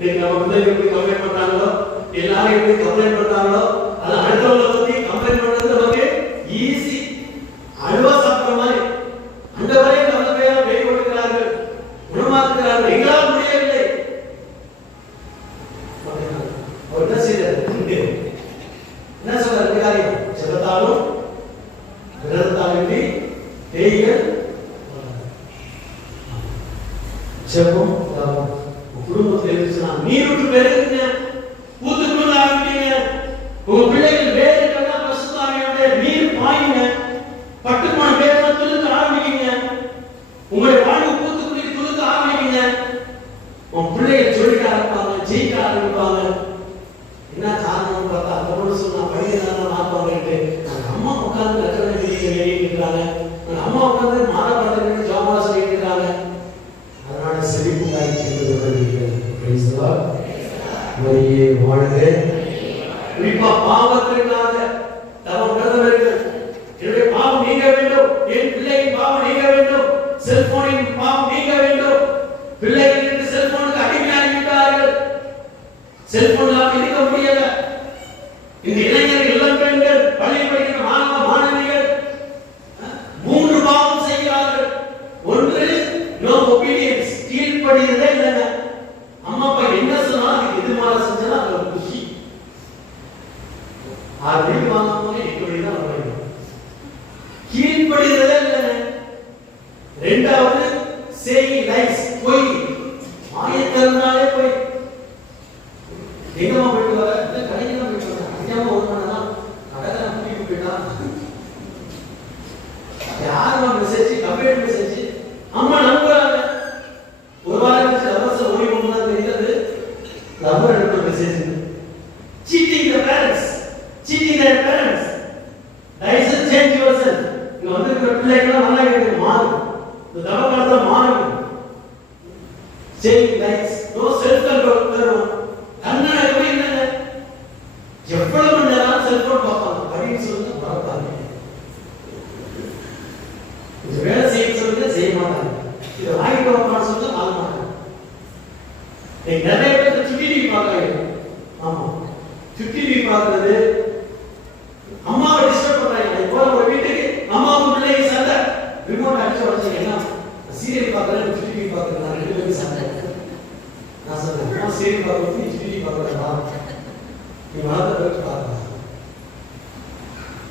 நம்ம பிள்ளைங்க எப்படி கம்ப்ளைண்ட் பண்றாங்களோ, எல்லாரும் எப்படி கம்ப்ளைண்ட் பண்றாங்களோ, அது அடுத்தவங்களை பத்தி கம்ப்ளைண்ட் பண்றது நமக்கு ஈஸி. அல்வா சாப்பிட்ட மாதிரி அண்டவரே நல்ல பேரை கை கொடுக்கிறார்கள், குணமாக்குகிறார்கள், எங்களால் முடியவில்லை. அவர் என்ன செய்தார்? என்ன சொல்றாரு? காரியம் ஜெபத்தாலும் விரதத்தாலும் தேய்கள் ஜெபம் குடும்பத்தில் இருந்துச்சுன்னா நீருக்கு பெருகுங்க, பூத்துக்குள்ள ஆரம்பிங்க. உங்க பிள்ளைகள் வேறு கண்ணா பசுத்தாவியோட நீர் பாயுங்க, பட்டுமான வேறு துளுக்க ஆரம்பிக்கீங்க. உங்களுடைய வாழ்வு பூத்துக்குள்ளி துளுக்க ஆரம்பிக்கீங்க. உங்க பிள்ளைகள் சொல்லிக்க ஆரம்பிப்பாங்க, ஜெயிக்க ஆரம்பிப்பாங்க. என்ன காரணம் பார்த்தா அந்த பொண்ணு சொன்னா பையன் மாப்பாங்க. அம்மா உட்கார்ந்து லட்சணம் எழுதிக்கிறாங்க, அம்மா உட்கார்ந்து மாறப்பாட்டு ஜாமா சொல்லிட்டு இருக்காங்க. அதனால செழிப்பு மரியே வாழ்க. குறிப்பா பாவத்திற்காக தவம் கிடந்தவர்கள், என்னுடைய பாவம் நீங்க வேண்டும், என் பிள்ளையின் பாவம் நீங்க வேண்டும், செல்போனின் பாவம் நீங்க வேண்டும். பிள்ளைகள் செல்போனுக்கு அடிமையாகிவிட்டார்கள், செல்போன் இல்லாமல் இருக்க முடியல. இந்த இளைஞர்கள், இளம் பெண்கள், பள்ளி படிக்கிற மாணவ மாணவிகள் 3 பாவம் செய்கிறார்கள். ஒன்று, நோ ஒபீடியன்ஸ், கீழ்ப்படியதே இல்லைங்க. அம்மா அப்பா என்ன சொன்னா அதுக்கு எதிர்மாற செஞ்சா அது ஒரு குஷி. 6 மணிக்கு வாங்காம 8 மணிக்கு தான் வரணும். கீழ்ப்படியதே இல்லைங்க. 2வது, சேயிங் லைஸ், பொய். ஆயத்தனாலே பொய். எங்கம்மா போயிட்டு வர? இந்த கடைக்கு தான் போயிட்டு வரேன். அஞ்சாம ஒரு மணி நேரம் கடை கூட்டிட்டு போயிட்டா. யாருமா மெசேஜ்? Computer message. அம்மா நம்புறாங்க. ஒரு வாரம் கழிச்சு அவசர ஓடி போனா தெரியாது நம்பர் எடுத்து message. cheating the parents, cheating their parents. Guys, change yourself. இங்க வந்திருக்கிற பிள்ளைகள் நல்லா கேட்டு மாறும். இந்த தவக்காலத்துல மாறும். saying guys, no self control தரும். கண்ணாடி என்னங்க? எவ்வளவு மணி நேரம் செல்போன் பார்ப்பாங்க. படின்னு சொல்லுங்க மறப்பாங்க. இது வேலை செய்ய சொல்லுங்க செய்ய மாட்டாங்க. இதை வாங்கிட்டு வரப்பான்னு சொல்லுங்க வாங்க மாட்டாங்க. நிறைய பேர் டிவி பார்க்கறாங்க. ஆமா, டிவி பார்க்கறது அம்மாவை டிஸ்டர்ப் பண்றாங்க. இப்போ ஒரு வீட்டுக்கு அம்மாவும் பிள்ளைங்க சண்டை, ரிமோட் அடிச்சு உடைச்சு என்ன சீரியல் பார்க்கறது, டிவி பார்க்கறது, ரெண்டு பேரும் சண்டை. நான் சொல்றேன், நான் சீரியல் பார்க்கறது, டிவி பார்க்கறதா? நீ மாத்த பாருங்க.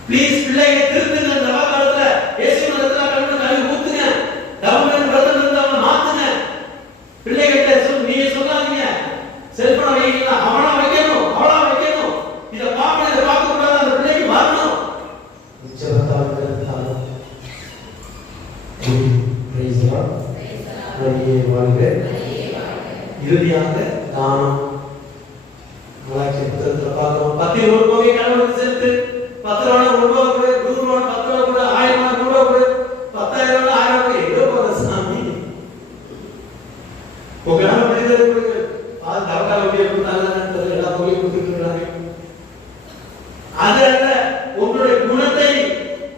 ப்ளீஸ் பிள்ளைகளை திருத்துங்க. இந்த காலத்துல இயேசு மதத்துல கல்வி ஊத்துங்க. கவர்மெண்ட் பிரதமர் இருந்தாங்க மாத்துங்க. பிள்ளைகிட்ட நீங்க சொல்லாதீங்க செல்போன் வைக்கல, அவனா வைக்கணும், அவளா வைக்கணும். இத பார்க்க இத பார்க்க கூடாது. அந்த பிள்ளைக்கு வரணும். நிச்சயத்தால் இருந்தாலும் பிரைஸ் லார்ட். மரியே வாழ்க. இறுதியாக தானம். மலாக்கி புத்தகத்துல பார்க்கிறோம். 10 ரூபாய் கடவுளுக்கு சேர்த்து 10 ரூபாய் கொடு, 100 ரூபாய் 10 ரூபாய் கொடு, 1000 ரூபாய் 100 ரூபாய் கொடு, 10,000 ரூபாய் 1000 ரூபாய் எங்க போற சாமி? உங்களால முடிந்ததை கொடுங்க. அது தவக்கால வழியை கொடுத்தாங்கன்னு எல்லா பொருளையும் கொடுத்துருக்காங்க. அது அல்ல, உங்களுடைய குணத்தை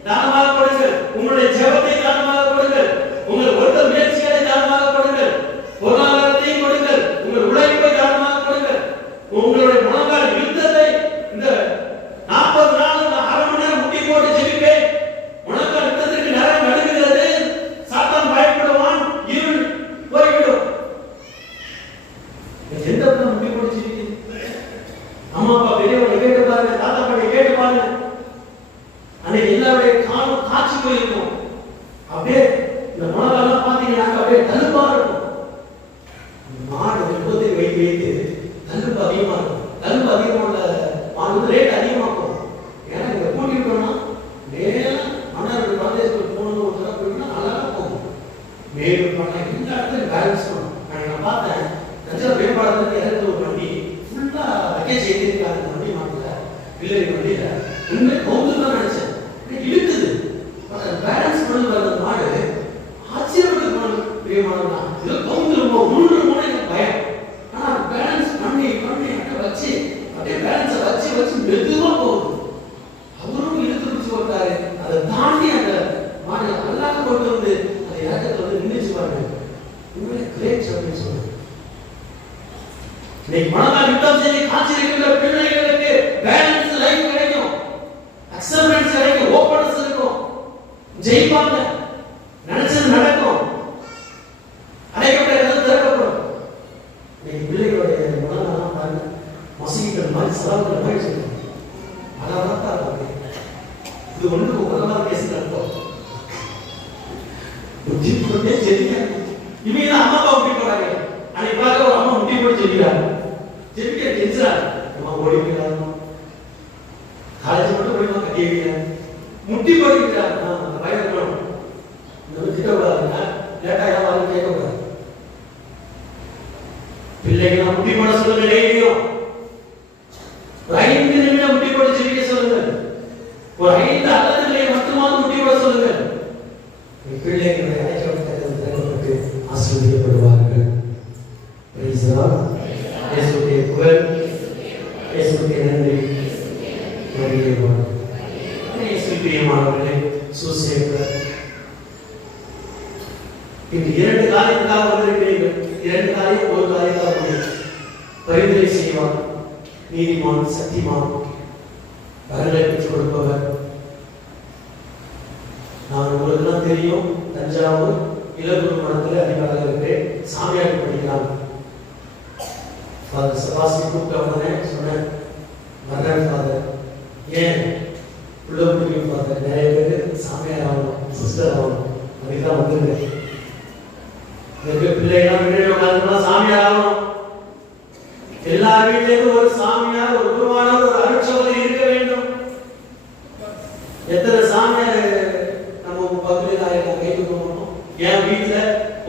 தானமாக கொடுங்கள், உங்களுடைய ஜெபத்தை தானமாக கொடுங்கள், உங்கள் ஒருத்த முயற்சிகளை தானமாக கொடுங்கள், பொருளாதாரத்தையும் கொடுங்கள், உங்கள் உழைப்பை தானமாக கொடுங்கள், உங்களுடைய முழங்கால் யுத்தத்தை இந்த 40 நாள் 1/2 மணி நேரம் முட்டி போட்டு ஜெபிப்பேன். முழங்கால் யுத்தத்திற்கு நேரம் நடுங்குகிறது, சாத்தான் பயப்படுவான், இருள் போய்விடும். எந்த முட்டி போட்டு ஜெபிக்கிறீங்க? அம்மா அப்பா பெரியவங்க கேட்டு பாருங்க, தாத்தா பாட்டி கேட்டு பாருங்க. அன்னைக்கு எல்லாருடைய காலம் காட்சி போயிருக்கும். அப்படியே இந்த முழங்காலாம் பார்த்தீங்கன்னா அப்படியே தழுப்பா இருக்கும். மாடு விபத்தை வைத்து வைத்து தழுப்பு அதிகமா இருக்கும். தழுப்பு அதிகமான மாடு ரேட் அதிகமாகும். ஏன்னா இங்க கூட்டிட்டு போனா நேரம் மன்னர் பிரதேசத்துக்கு போகணும், ஒரு தடவை போயிட்டா நல்லா போகும். மேலும் பண்ண இந்த இடத்துல பேலன்ஸ் பண்ணும். நான் பார்த்தேன் தஞ்சாவூர் மேம்பாலத்துல இறந்து ஒரு வண்டி ஃபுல்லா லக்கேஜ் ஏற்றிருக்காங்க. வண்டி மாட்டல பிள்ளை வண்டியில உண்மை கவுந்து தான் நினைச்சேன். இழுக்குது பேலன்ஸ் பண்ணி வர்ற மாடு ஆச்சரியப்பட்டு போனது. பிரியமானதான் இது கவுந்துருமோ 3 மூணு பயம். ஆனா பேலன்ஸ் பண்ணி பண்ணி வச்சு அப்படியே பேலன்ஸை வச்சு வச்சு மெதுவா போகுது. அவரும் இழுத்து பிடிச்சு போட்டாரு. அதை தாண்டி அந்த மாடு நல்லா கொண்டு வந்து அந்த இடத்துல வந்து நின்றுச்சு பாருங்க. உண்மையிலே கிரேட் அப்படின்னு சொல்லுங்க. இன்னைக்கு மனதால் யுத்தம் செய்து காட்சியிருக்கின்ற பிள்ளைகளுக்கு பேலன்ஸ் லைஃப் கிடைக்கும், அக்செப்டன்ஸ் கிடைக்கும், ஓப்பனஸ் இருக்கும், ஜெயிப்பாங்க, நினைச்சது நடக்கும், அடைக்கப்பட்ட திறக்கப்படும். இன்னைக்கு பிள்ளைகளுடைய மனதால் பாருங்க மசிக்கிற மாதிரி சவால்களை போயிடுச்சு. அதான் தான் இது ஒன்றுக்கு உலகமாக பேசுகிறோம். புத்தி கொண்டே ஜெயிக்க இவங்க அம்மா அப்பா முட்டி போறாங்க. அன்னைக்கு பார்க்க ஒரு அம்மா முட்டி போட்டு ஜெயிக்கிறாங்க. ஜெயிக்க டென்ஷன் அம்மா ஓடி போயிடறாங்க. காலேஜ் மட்டும் போய் கட்டிடுவீங்க முட்டி போயிருக்கிறாங்க. அந்த பையன் இருக்கணும் இந்த திட்டக்கூடாதுங்க, லேட்டா யாரும் கேட்கக்கூடாது. பிள்ளைங்க முட்டி போட சொல்லுங்க, டெய்லியும் ஒரு 5 நிமிடம் முட்டி போட்டு ஜெயிக்க சொல்லுங்க. ஒரு 5 அல்லதுகளை மட்டுமாவது முட்டி போட சொல்லுங்க. பிள்ளைகளை அழைக்கப்பட்டு ஆசீர்வதிக்கப்படுவார்கள். Praise the Lord. இயேசுவுடைய புகழ், இயேசுவுடைய நன்றி. இயேசு பிரியமானவர்களே, சூசேப்பர் இந்த 2 காரியத்துக்காக வந்திருக்கிறீர்கள். 2 காரியம், ஒரு காரியத்தாக முடியும். பரிந்துரை செய்வார், நீதிமான், சத்தியமான், வரங்களை பெற்றுக் கொடுப்பவர். நான் உங்களுக்கு தான் தெரியும், தஞ்சாவூர் இளகுரு மடத்தில் அதிகாரிகள் இருக்கிறேன். சாமியார் படிக்கிறாங்க. ஃபாதர் சபாசி கூப்பிட்ட உடனே சொன்னேன், மரண ஃபாதர் ஏன் உள்ள முடியும் ஃபாதர், நிறைய பேர் சாமியார் ஆகணும், சிஸ்டர் ஆகணும், அதுக்கு தான் வந்துருக்கேன். பிள்ளைகளாம் வீடு சாமியார் ஆகணும். எல்லா வீட்டிலும் ஒரு சாமியார், ஒரு குருவானவர், ஒரு அருட்சகோதரி இருக்க வேண்டும். எத்தனை சாமியார் நம்ம பகுதியில் கைது பண்ணணும். என் வீட்டுல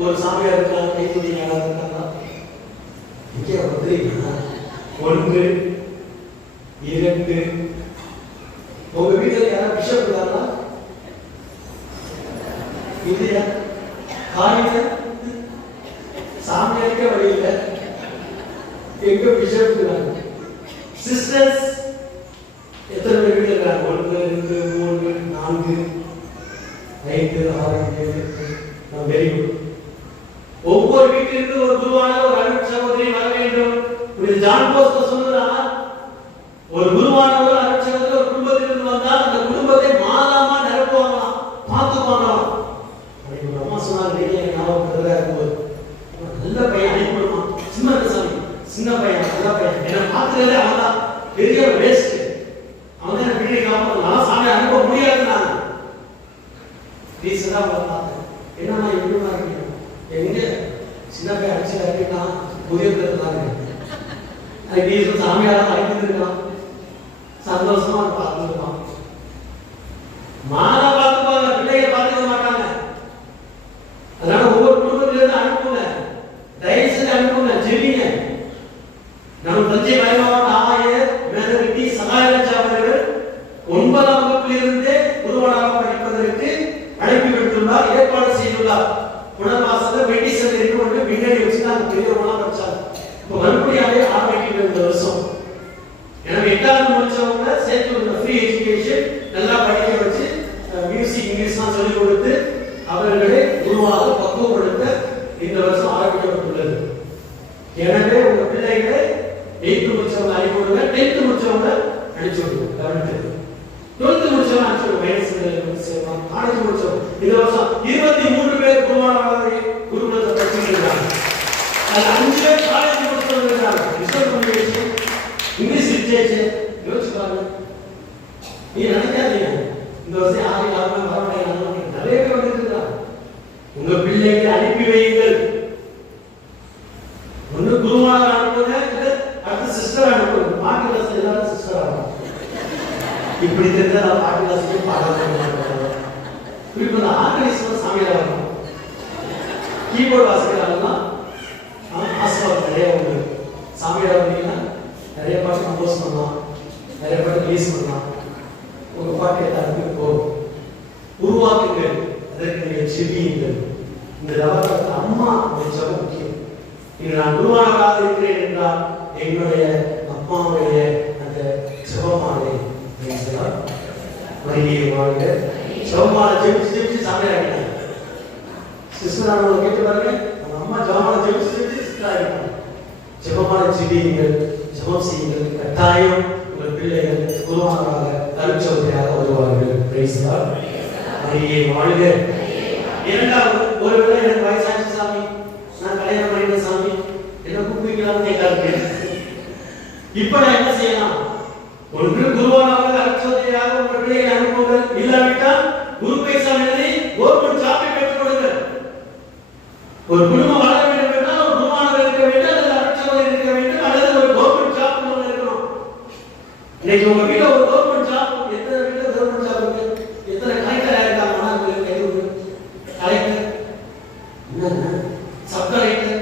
ஒரு சாமியார் இருக்காங்க, கைது இருக்காங்க. இங்கே வந்து 1 2 உங்க வீட்டுல யாராவது பிஷப் இருக்காங்களா? இல்லையா? காலையில சாமியாருக்கே வழி இல்லை, எங்க பிஷப் இருக்காங்க? சிஸ்டர்ஸ் எத்தனை பேர் வீட்டுல இருக்காங்க? 1 2 3 4 5 6 7. Very good. ஒவ்வொரு வீட்டிற்கு ஒரு குருவான ஒரு அருட் சகோதரி வர வேண்டும். இது ஜான் போஸ்கோ சொன்னதா, ஒரு குருவான ஒரு அருட் சகோதரி ஒரு குடும்பத்திலிருந்து வந்தால் அந்த குடும்பத்தை மாதாமா நிரப்புவாங்களாம், பார்த்துப்பாங்களாம். அன்னைக்கு ஒரு அம்மா சொன்னாங்க, ஞாபகப்படுறதா இருக்கும்போது, நல்ல பையன் அனுப்பிடுமா, சின்ன பையன் நல்ல பையன், என்னை பார்த்துக்கிறதே அவன் தான் பெரிய வேஸ்ட், அவன் தான் வீட்டை காப்பாற்றலாம், சாமி அனுப்ப முடியாது. நான் ரீசெண்டா பார்த்தேன், என்னன்னா எப்படிமா இருக்கீங்க, எங்க சின்ன பையன் அடிச்சு கட்டிட்டான், புதியதுனாங்க அதுக்கு சாமியார அழைக்கிட்டு சந்தோஷமா பார்த்துருப்பான். மாதா பார்த்துப்பாங்க, பிள்ளைய பார்த்துக்க மாட்டாங்க. அதனால ஒவ்வொரு குடும்பத்திலிருந்து அனுப்புங்க, தயவு செஞ்சு அனுப்புங்க, ஜெபிங்க. நம்ம தஞ்சை மறைமாவட்ட ஆயர் மேதவிட்டி சகாயராஜா அவர்கள் 9ஆம் வகுப்பிலிருந்தே குருவானாக படிப்பதற்கு அழைப்பு விடுத்துள்ளார், ஏற்பாடு செய்துள்ளார். புனர்வாசல மெடிசன் இருக்கு, பின்னாடி வச்சு நாங்கள் பெரியவங்களாம் படிச்சாங்க. இப்போ மறுபடியாவே ஆரம்பிக்கிற இந்த வருஷம். எனவே 8வது முடிச்சவங்க சேர்த்து ஃப்ரீ எஜுகேஷன் நல்லா படிக்க வச்சு மியூசிக் இங்கிலீஷ்லாம் சொல்லிக் கொடுத்து அவர்களை குருவாக பக்குவப்படுத்த இந்த வருஷம் ஆரம்பிக்கப்பட்டுள்ளது. எனவே உங்க பிள்ளைகளை 8th முடிச்சவங்க அனுப்பி விடுங்க, 10th முடிச்சவங்க அனுப்பிச்சு விடுங்க, 11th 12th முடிச்சவங்க அனுப்பிச்சு விடுங்க, காலேஜ் முடிச்சவங்க. இந்த வருஷம் 23 பேர் குருவானவர்களை குருகுலத்தை படிச்சுருக்காங்க. அது 5 பேர் காலேஜ் முடிச்சவங்க இருக்காங்க. Reserve communication, English literature. யோசிச்சு பாருங்க, நீ நினைக்காதீங்க இந்த வருஷம் யாரும் யாருமே வரமாட்டேங்க, நிறைய பேர் வந்துருக்காங்க. உங்க பிள்ளைகளை அனுப்பி வையுங்கள். ஒண்ணு குருவான அனுப்புங்க, அடுத்து சிஸ்டர் அனுப்புங்க. பாட்டு கிளாஸ் எல்லாரும் சிஸ்டர் ஆகும். இப்படி தெரிஞ்சா நான் பாட்டு கிளாஸுக்கு பாடம் குறிப்பிட்ட ஆர்கனைசேஷன் சாமியார் ஆகணும். கீபோர்டு வாசிக்கிறாங்கன்னா ஆசீர்வாதம் நிறைய உண்டு. சாமியார் வந்தீங்கன்னா நிறைய பாட்டு கம்போஸ் பண்ணலாம், நிறைய பாட்டு ரிலீஸ் பண்ணலாம். உங்க பாட்டு எல்லாருக்கும் போகும். உருவாக்குங்கள், அதற்கு நீங்கள் செவியுங்கள். இந்த தவறத்தை அம்மா ஜபம் முக்கியம். இன்று நான் குருவானவராக இருக்கிறேன் என்றால் என்னுடைய அம்மாவுடைய அந்த ஜபமாலை வாழ்க ஜபமாலை ஜெபிச்சு ஜெபிச்சு சாமியார் சிஸ்டர் கேட்டு பாருங்க, அம்மா ஜபமாலை ஜெபிச்சு ஜெபிச்சு சிஸ்டர் ஆகிட்டாங்க. ஜெபமான ஜெபியுங்கள், ஜெபம் செய்யுங்கள். கட்டாயம் உங்கள் பிள்ளைகள் குருவானாக அருட்சோதனையாக வருவார்கள். Praise Lord. மரியே வாழ்க. இரண்டாவது, ஒருவேளை எனக்கு வயசாச்சு சாமி, நான் கல்யாணம் பண்ணிட்ட சாமி, என்ன கூப்பிடுவீங்களான்னு கேட்காது. இப்ப நான் என்ன செய்யலாம்? ஒன்று குருவானாக அருட்சோதனையாக உங்கள் பிள்ளைகளை அனுப்புங்கள். இல்லாவிட்டால் குரு பைசா எழுதி கவர்மெண்ட் ஜாப்பை பெற்றுக் கொடுங்கள். ஒரு குடும்பம் வாழ வேண்டும் என்றால் ஒரு குருவானாக இருக்க வேண்டும், அல்லது அருட்சோதனை இருக்க வேண்டும், அல்லது ஒரு கவர்மெண்ட் ஜாப் இருக்கணும். இன்னைக்கு உங்க வீட்டுல ஒரு கவர்மெண்ட் ஜாப், எத்தனை வீட்டுல கவர்மெண்ட் ஜாப் இருக்கு? எத்தனை கலெக்டர் ஆயிருக்காங்க? கலெக்டர் என்னங்க, சப் கலெக்டர்,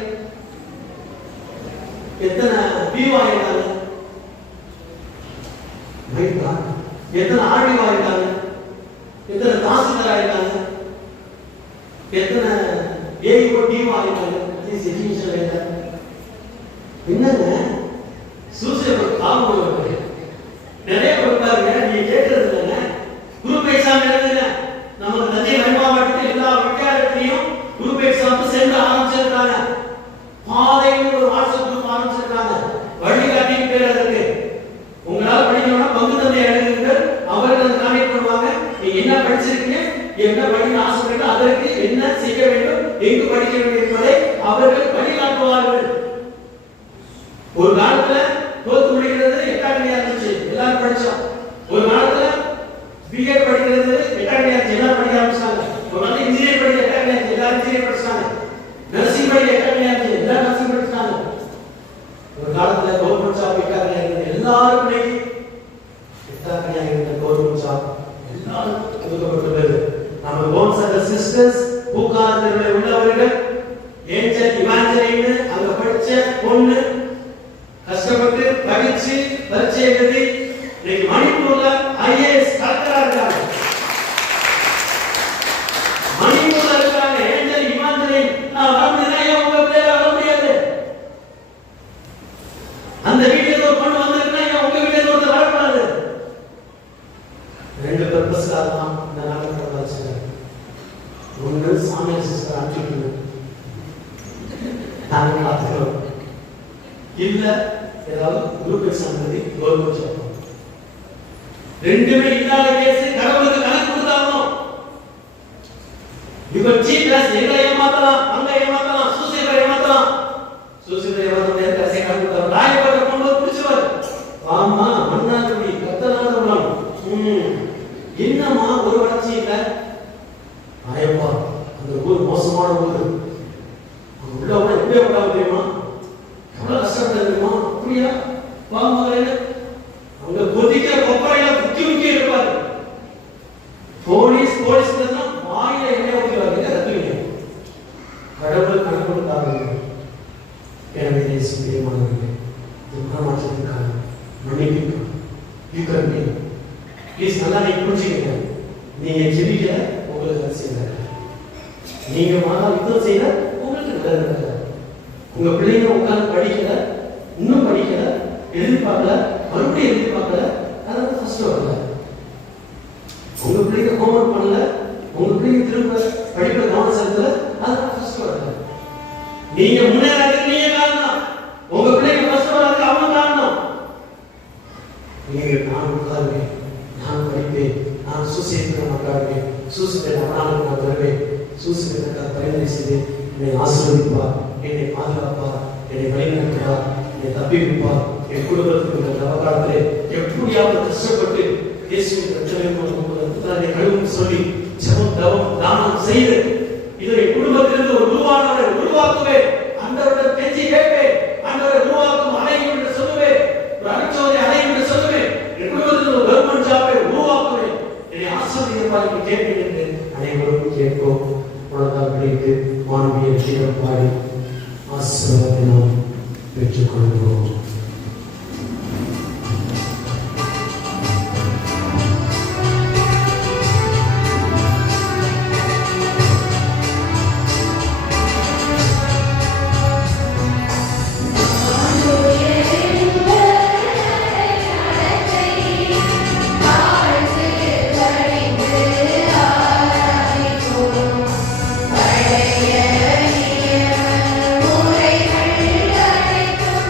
எத்தனை பிஓ ஆயிருக்காங்க? எத்தனை ஆர்டிஓ ஆயிருக்காங்க? எத்தனை தாசில்தார் ஆயிருக்காங்க? எத்தனை ஏஇஓ டிஓ ஆயிருக்காங்க? என்னங்க சூசைட் காரணம் நிறைய கொடுப்பாருங்க. நீங்க கேட்கறது இல்லைங்க. குரூப் எக்ஸாம் எழுதுங்க. நமக்கு தஞ்சை மாவட்டத்தில் எல்லா வித்தியாலயத்திலையும் குரூப் எக்ஸாம் சென்று ஆரம்பிச்சிருக்காங்க. பாதைன்னு ஒரு வாட்ஸ்அப் குரூப் ஆரம்பிச்சிருக்காங்க. வழிகாட்டின் பேர் இருக்கு. உங்களால படிக்கணும்னா பங்கு தந்தை எழுதுங்கள். அவர்கள் அதை கான்டாக்ட் பண்ணுவாங்க. நீங்க என்ன படிச்சிருக்கீங்க, என்ன படிக்க ஆசைப்படுறீங்க, அதற்கு என்ன செய்ய வேண்டும், எங்கு படிக்க வேண்டும் என்பதை அவர்கள் வழிகாட்டுவார்கள். ஒரு காலத்துல தோத்து முடிக்கிறது எட்டாண்டியா இருந்துச்சு, எல்லாரும் படிச்சோம். ஒரு காலத்துல பிஎட் படிக்கிறது எட்டாண்டியா இருந்துச்சு, எல்லாரும் படிக்க ஆரம்பிச்சாங்க. ஒரு காலத்துல இன்ஜினியர் படிக்க எட்டாண்டியா இருந்துச்சு, எல்லாரும் இன்ஜினியர் படிச்சாங்க. நர்சிங் படிக்க எட்டாண்டியா இருந்துச்சு, எல்லாரும் நர்சிங் படிச்சாங்க. ஒரு காலத்துல கவர்மெண்ட் ஜாப் எட்டாண்டியா இருந்தது, எல்லாரும் இன்னைக்கு எட்டாண்டியா இருந்த கவர்மெண்ட் ஜாப் எல்லாரும் ஒதுக்கப்பட்டுள்ளது. நம்ம கோன்ஸ் அண்ட் சிஸ்டர்ஸ் பூக்காலத்தில் உள்ளவர்கள் ஏஞ்சல் இமாஞ்சலின்னு அங்க படிச்ச பொண்ணு கஷ்டப்பட்டு படிச்சு பரீட்சை எழுதி இன்னைக்கு மணிப்பூர்ல ஐஏஎஸ் கலெக்டரா இருக்காங்க. மணிப்பூர்ல இருக்காங்க ஏஞ்சல் இமாஞ்சலி. நான் வர முடியாது, உங்க பேர வர முடியாது. அந்த வீட்டுல ஒரு பொண்ணு வந்திருக்கா, உங்க வீட்டுல ஒருத்தர் வரக்கூடாது. ரெண்டு பர்பஸ்க்காக தான் இந்த நாடகத்தை வச்சுருக்கேன். ஒன்று சாமியார் சிஸ்டர் அனுப்பிச்சுட்டு நாங்கள் பார்த்துக்கிறோம். இல்ல ஏதாவது குரூப் எக்ஸாம் எழுதி கவர்மெண்ட் ஜாப். ரெண்டுமே இல்லாத கேஸ் கடவுளுக்கு கணக்கு கொடுத்தாலும் இவர் சீப் கிளாஸ் எங்க ஏமாத்தலாம், அங்க ஏமாத்தலாம், சூசைடை ஏமாத்தலாம். சூசைடை ஏமாத்தலாம் கடைசி கணக்கு கொடுத்தாலும் ராயப்பட்ட பொண்ணு பிடிச்சவர். ஆமா மன்னார்குடி கத்தனாதவனம். என்னமா ஒரு வளர்ச்சி இல்ல. ஆயப்பா அந்த ஊர் மோசமான ஊர். உள்ளவங்க எப்படியே விடாம தெரியுமா, எவ்வளவு கஷ்டப்பட தெரியுமா. அப்படியா வாங்க, அங்க கொதிக்கிற கொப்பரையில புத்தி முக்கி இருப்பாரு. போலீஸ் வாயில எண்ணெய் ஊற்றுவாங்க, ரத்துவீங்க. கடவுள் கணக்கு கொடுத்தாங்க. எனவே தேசியமானவர்களே, மாற்றத்துக்காக மன்னிப்பு ப்ளீஸ் நல்லா நீங்க புரிஞ்சுக்கங்க. நீங்க ஜெபிக்கல உங்களுக்கு அரசியல், நீங்க யுத்தம் செய்யல உங்களுக்கு நல்லது இருக்காது. உங்க பிள்ளைங்க உட்கார்ந்து படிக்கல, இன்னும் படிக்கல, எதிர்பார்க்கல, மறுபடியும் எதிர்பார்க்கல, அதாவது ஃபர்ஸ்ட் வரல. உங்க பிள்ளைங்க ஹோம்ஒர்க் பண்ணல, உங்க பிள்ளைங்க திரும்ப படிப்புல கவனம் செலுத்தல, அதான் ஃபர்ஸ்ட் வரல. நீங்க முன்னேறதுக்கு நீங்க காரணம், உங்க பிள்ளைங்க ஃபர்ஸ்ட் வரதுக்கு அவங்க காரணம். நீங்க நான் உட்காருவேன், நான் படிப்பேன், நான் சூசைட் மாட்டாடுவேன், சூசைட் அவனாலும் நான் வருவேன், சூசைட் பரிந்துரை செய்து என்னை ஆசீர்வதிப்பார், என்னை பாதுகாப்பார், என்னை வழிநடத்துவார், என்னை தப்பிப்பார். என் குடும்பத்துக்கு நவகாலத்திலே எப்படியாவது கஷ்டப்பட்டு இயேசுவின் ரட்சகரை கழுவும் சொல்லி ஜெபம் தவம் தானம் செய்து இதை குடும்பத்திலிருந்து ஒரு உருவானவரை உருவாக்குவேன். ஆண்டவரிடம் கெஞ்சி கேட்பேன், ஆண்டவரை உருவாக்கும் அடையும் என்று சொல்லுவேன், ஒரு அனுச்சோதை அடையும் என்று சொல்லுவேன். என் குடும்பத்தில் ஒரு கவர்மெண்ட் ஜாப்பை உருவாக்குவேன், என்னை ஆசீர்வதிப்பார் என்று கேட்பேன் என்று அனைவரும் கேட்போம். உலகங்களுக்கு மாணவிய விஷயம் பாடி ஆசீர்வாதம் பெற்றுக்கொள்வோம். பழைய நியம முறைகள் அனைத்தும்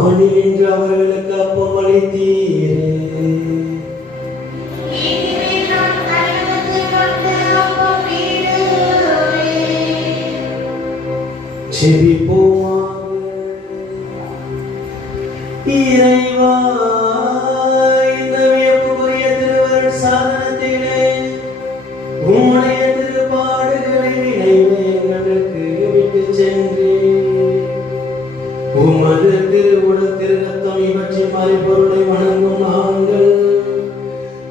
வாணி என்று அவர்களுக்கு அப்பம் அளித்தீரே. செபிப்போமாக. இறைவா, இந்த வியப்புக்குரிய திருவருள் சாதனத்திலே உம்முடைய திருப்பாடுகளை நினைவு எங்களுக்கு விட்டு சென்று உமது திருவுடல் திருநத்தம் இவற்றை மறைபொருளை வணங்கும் நாங்கள்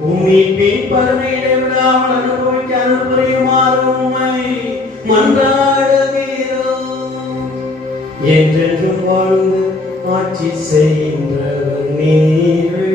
உம்மின் பரமையிட விடாமல் அனுபவிக்க அனுப்புரியுமாறு உம்மை மன்றாடுகிறோம். என்றென்றும் வாழ்ந்து ஆட்சி செய்கின்றவர் நீரே.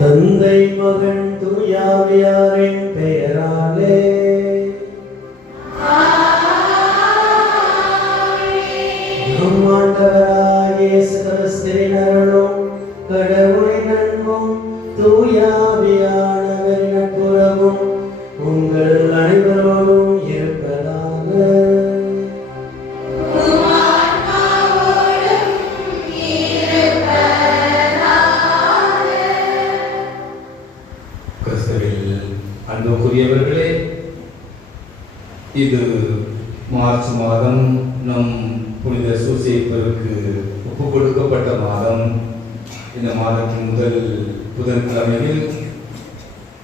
தந்தை மகன் தூயாவியாரின் பெயராலே இறைவனின் அருளும் கடவுளின் அன்பும் தூயாவியானவரின் நட்புறவும் உங்கள் அனைவரோடும் இருப்பதாக. கிறிஸ்துவில் அன்புக்குரியவர்களே, இது மார்ச் மாதம் நம் புனித சூசேப்பருக்கு ஒப்பு கொடுக்கப்பட்ட மாதம். இந்த மாதத்தின் முதல் புதன்கிழமையில்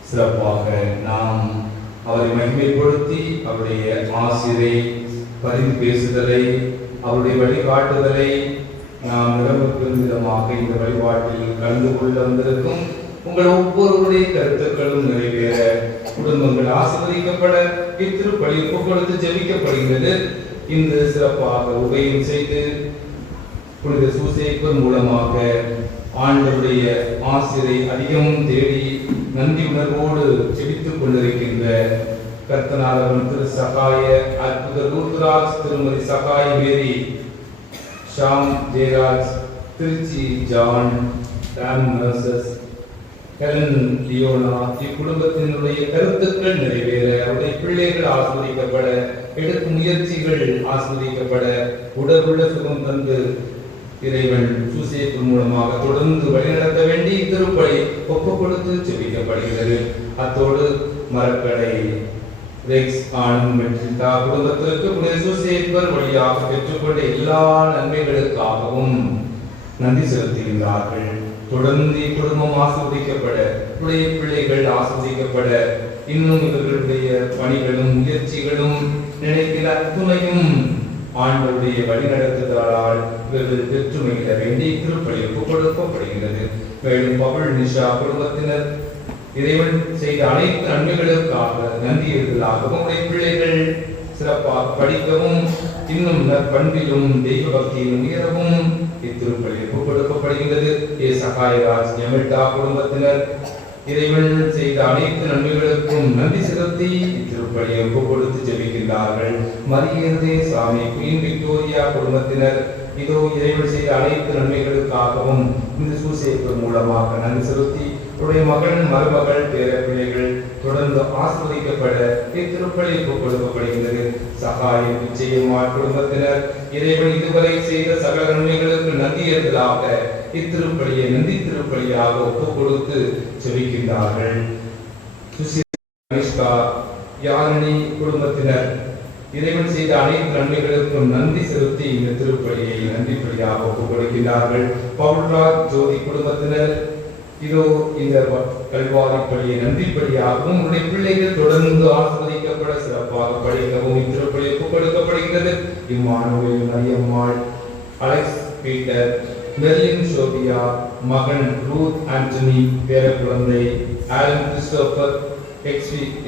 சிறப்பாக நாம் அவரை மகிமைப்படுத்தி அவருடைய ஆசிரை பரிந்து பேசுதலை அவருடைய வழிகாட்டுதலை நாம் நிரம்பும் விதமாக இந்த வழிபாட்டில் கலந்து கொள்ள வந்திருக்கும் உங்கள் ஒவ்வொருவருடைய கருத்துக்களும் நிறைவேற, குடும்பங்கள் ஆசீர்வதிக்கப்பட இத்திருப்பலி ஒப்பு கொடுத்து ஜெபிக்கப்படுகிறது. இந்த சிறப்பாக உபயம் செய்து புனித சூசேப்பர் மூலமாக ஆண்டவருடைய ஆசிரை அதிகம் தேடி நன்றி உணர்வோடு ஜெபித்துக் கொண்டிருக்கின்ற கர்த்தநாதவன் திரு சகாய அற்புத ரூத்ராஜ், திருமதி Sahaya Mary, Sham Jeyaraj, Trichy John, Ram nurses, Helen Leona இக்குடும்பத்தினுடைய கருத்துக்கள் நிறைவேற, அவருடைய பிள்ளைகள் ஆஸ்வதிக்கப்பட, எடுக்கும் முயற்சிகள் ஆஸ்வதிக்கப்பட, உடலுள்ள சுகம் தந்து இறைவன் சூசேப்பர் மூலமாக தொடர்ந்து வழிநடத்த வேண்டி திருப்பலி ஒப்பு கொடுத்து ஜெபிக்கப்படுகிறது. அத்தோடு மரக்கடை ரெக்ஸ் ஆனந்த் மெட்ரிட்டா குடும்பத்திற்கு புனித சூசேப்பர் வழியாக பெற்றுக்கொண்ட எல்லா நன்மைகளுக்காகவும் நன்றி செலுத்துகின்றார்கள். தொடர்ந்து குடும்பம் ஆஸ்வதிக்கப்பட, பிள்ளைகள் ஆஸ்வதிக்கப்பட, இன்னும் இவர்களுடைய பணிகளும் முயற்சிகளும் நினைக்கிற அத்துணையும் ஆண்டவருடைய வழிநடத்துதலால் இவர்கள் பெற்று மகிழ வேண்டி திருப்பலி ஒப்புக் கொடுக்கப்படுகிறது. மேலும் பவுல் நிஷா குடும்பத்தினர் இறைவன் செய்த அனைத்து நன்மைகளுக்காக நன்றி எழுதலாகவும் பிள்ளைகள் சிறப்பாக படிக்கவும் இன்னும் பண்பிலும் தெய்வ பக்தியிலும் உயரவும் இத்திருப்பலி ஒப்புக் கொடுக்கப்படுகிறது. ஏ சகாயராஜ் எமிட்டா குடும்பத்தினர் இறைவன் செய்த அனைத்து நன்மைகளுக்கும் நன்றி செலுத்தி இத்திருப்பலியை ஒப்புக் கொடுத்து ஜெபிக்கின்றார்கள். மரியதே சாமி குயின் விக்டோரியா குடும்பத்தினர் இதோ இறைவன் செய்த அனைத்து நன்மைகளுக்காகவும் இந்த சூசேப்பர் மூலமாக நன்றி செலுத்தி அவருடைய மகன், மருமகள், பேர பிள்ளைகள் தொடர்ந்து ஆஸ்வதிக்கப்பட இத்திருப்பலி ஒப்புக் கொடுக்கப்படுகிறது. சகாய நிச்சயமாய் குடும்பத்தினர் இறைவன் இதுவரை செய்த சகல நன்மைகளுக்கு நன்றி எழுதலாக இத்திருப்பலியை நன்றி திருப்பலியாக ஒப்புக் கொடுத்து ஜெபிக்கின்றார்கள். யாழினி குடும்பத்தினர் இறைவன் செய்த அனைத்து நன்மைகளுக்கும் நன்றி செலுத்தி இந்த திருப்பலியை நன்றிப்பலியாக ஒப்புக் கொடுக்கின்றார்கள். பவுல்ராஜ் ஜோதி குடும்பத்தினர் இதோ இந்த கல்வாரி பலியை நன்றிப்பலியாகவும் உடைய பிள்ளைகள் தொடர்ந்து ஆஸ்வதிக்கப்பட சிறப்பாக படிக்கவும் இத்திருப்பலி ஒப்புக் கொடுக்கப்படுகிறது. Immanuel, Mariammal, Alex Peter, Merlin Sophia, மகன் ரூத் ஆண்டனி, பேர குழந்தை ஆலன் கிறிஸ்டோபர்,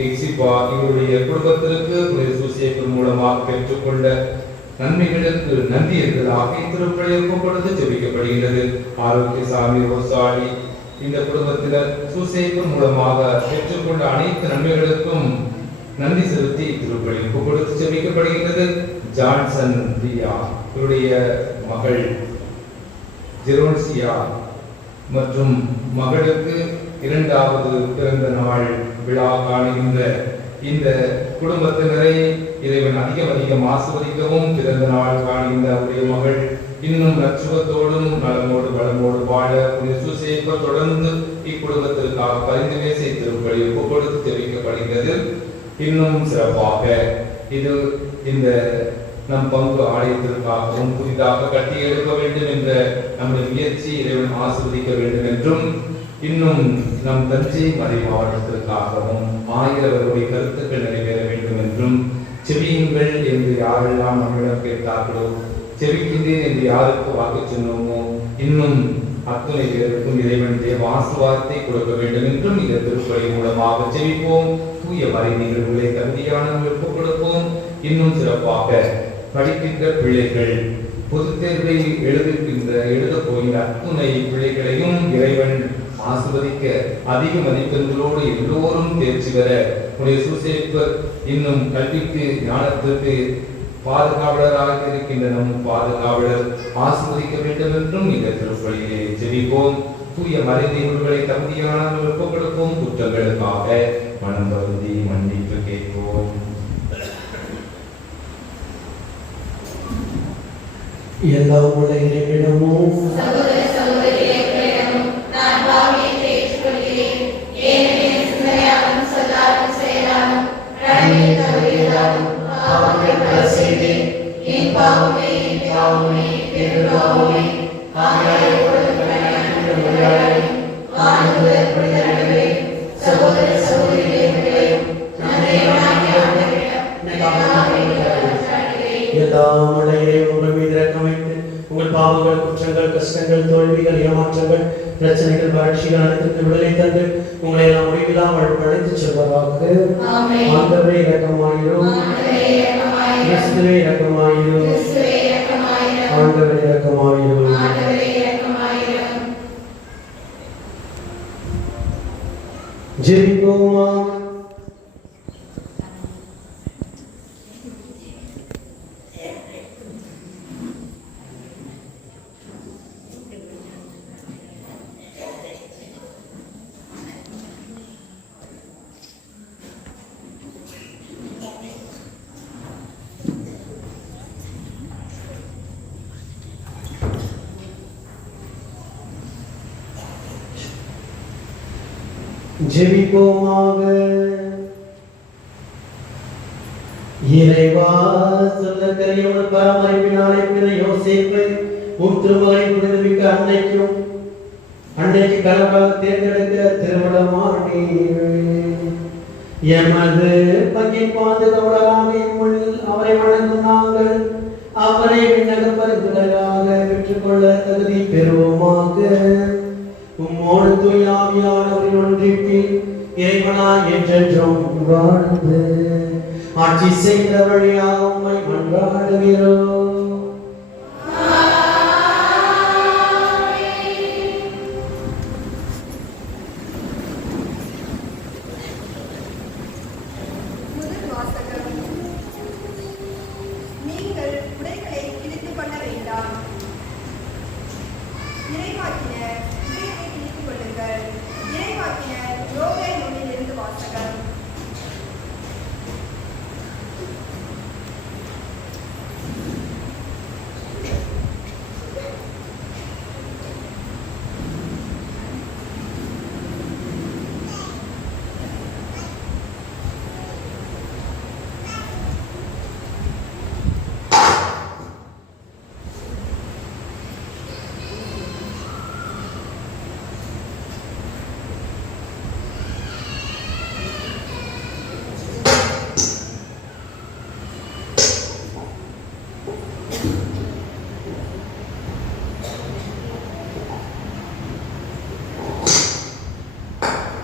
எக்ஸிபா இவருடைய குடும்பத்திற்கு புனித சூசேப்பர் மூலமாக பெற்றுக்கொண்ட நன்மைகளுக்கு நன்றி என்பதாக இத்திருப்பலி ஒப்புக் கொடுத்து ஜெபிக்கப்படுகிறது. ஆரோக்கியசாமி ரோசாலி இந்த குடும்பத்தினர் சூசேப்பர் மூலமாக பெற்றுக்கொண்ட அனைத்து நன்மைகளுக்கும் நன்றி செலுத்தி திருப்பலி ஒப்புக் கொடுத்து ஜெபிக்கப்படுகிறது. ஜான்சன் பிரியா இவருடைய மகள் ஜெரோன்சியா மற்றும் மகளுக்கு இரண்டாவது பிறந்த நாள் விழா காணுகின்ற இந்த குடும்பத்தினரை இறைவன் அதிகம் ஆசீர்வதிக்கவும், பிறந்த நாள் காணுகின்ற அவருடைய மகள் இன்னும் நற்சுகத்தோடும் நலமோடு வளமோடு வாழ புனித சூசேப்பர் தொடர்ந்து இக்குடும்பத்திற்காக பரிந்து பேசி திருப்பலி ஒப்புக் கொடுத்து தெரிவிக்கப்படுகிறது. இன்னும் சிறப்பாக இது இந்த நம் பங்கு ஆலயத்திற்காகவும் புதிதாக கட்டி எழுப்ப வேண்டும் என்ற நம்முடைய முயற்சி இறைவன் ஆசீர்வதிக்க வேண்டும் என்றும், இன்னும் நம் தஞ்சை மறை மாவட்டத்திற்காகவும் 1000 பேருடைய கருத்துக்கள் நிறைவேற வேண்டும் என்றும், செவியுங்கள் என்று யாரெல்லாம் நம்மிடம் கேட்டார்களோ, செவிக்கின்றேன் என்று யாருக்கு வாக்கு சொன்னோமோ, இன்னும் அத்துணை பேருக்கும் இறைவன் தேவ ஆசீர்வாதத்தை கொடுக்க வேண்டும் என்றும் இந்த திருப்பலி மூலமாக செவிப்போம். தூய மறை நிகழ்வுகளை தகுதியான ஒப்புக் கொடுப்போம். இன்னும் சிறப்பாக படிக்கின்ற பிள்ளைகள் பொதுத் தேர்வை எழுத போகின்ற அத்துணை பிள்ளைகளையும் இறைவன் ஆசீர்வதிக்க அதிக மதிப்பெண்களோடு எல்லோரும் தேர்ச்சி பெற புனித சூசேப்பர் இன்னும் கல்விக்கு ஞானத்திற்கு பாதுகாவலராக இருக்கின்ற நம் பாதுகாவலர் ஆசீர்வதிக்க வேண்டும் என்றும் இந்த திருப்பலியிலே ஜெபிப்போம். தூய மறைந்த உங்களை தகுதியான ஒப்புக்கொடுப்போம். குற்றங்களுக்காக மனம் வருந்தி மன்னிப்பு கேட்போம். எல்லாம் உள்ள இறைவிடமும் உங்கள் பாவங்கள், குற்றங்கள், கஷ்டங்கள், தோல்விகள், ஏமாற்றங்கள், பிரச்சனைகள், வறட்சிகள் அனைத்துக்கு விடுதலை தந்து உங்களை எல்லாம் முடிவில்லாமல் அழைத்துச் செல்வதாக. ஆண்டவரே இரக்கமாயிரும். கிறிஸ்துவே இரக்கமாயிரும். ஆண்டவரே இரக்கமாயிரும். ஜெபிப்போமா. ஜெபிப்போமாக. இறைவா, சொல்லக்கரியவன் பராமரிப்பினாலே பிற யோசேப்பு திருமலை புனிதமிக்க அன்னைக்கு கணவராக தேர்ந்தெடுக்க திருமணமானே எமது பங்கின் பாதுகாவலராக அவரை வணங்கும் நாங்கள் அவரை விண்ணக பரிந்துரையாக பெற்றுக்கொள்ள தகுதி பெறுவோமாக. உம்மோடு தூயாவியானவரின் ஒன்றிப்பில் இறைவனாய் என்றென்றும் வாழ்ந்து ஆட்சி செய்த வழியாக உம்மை மன்றாடுகிறோம்.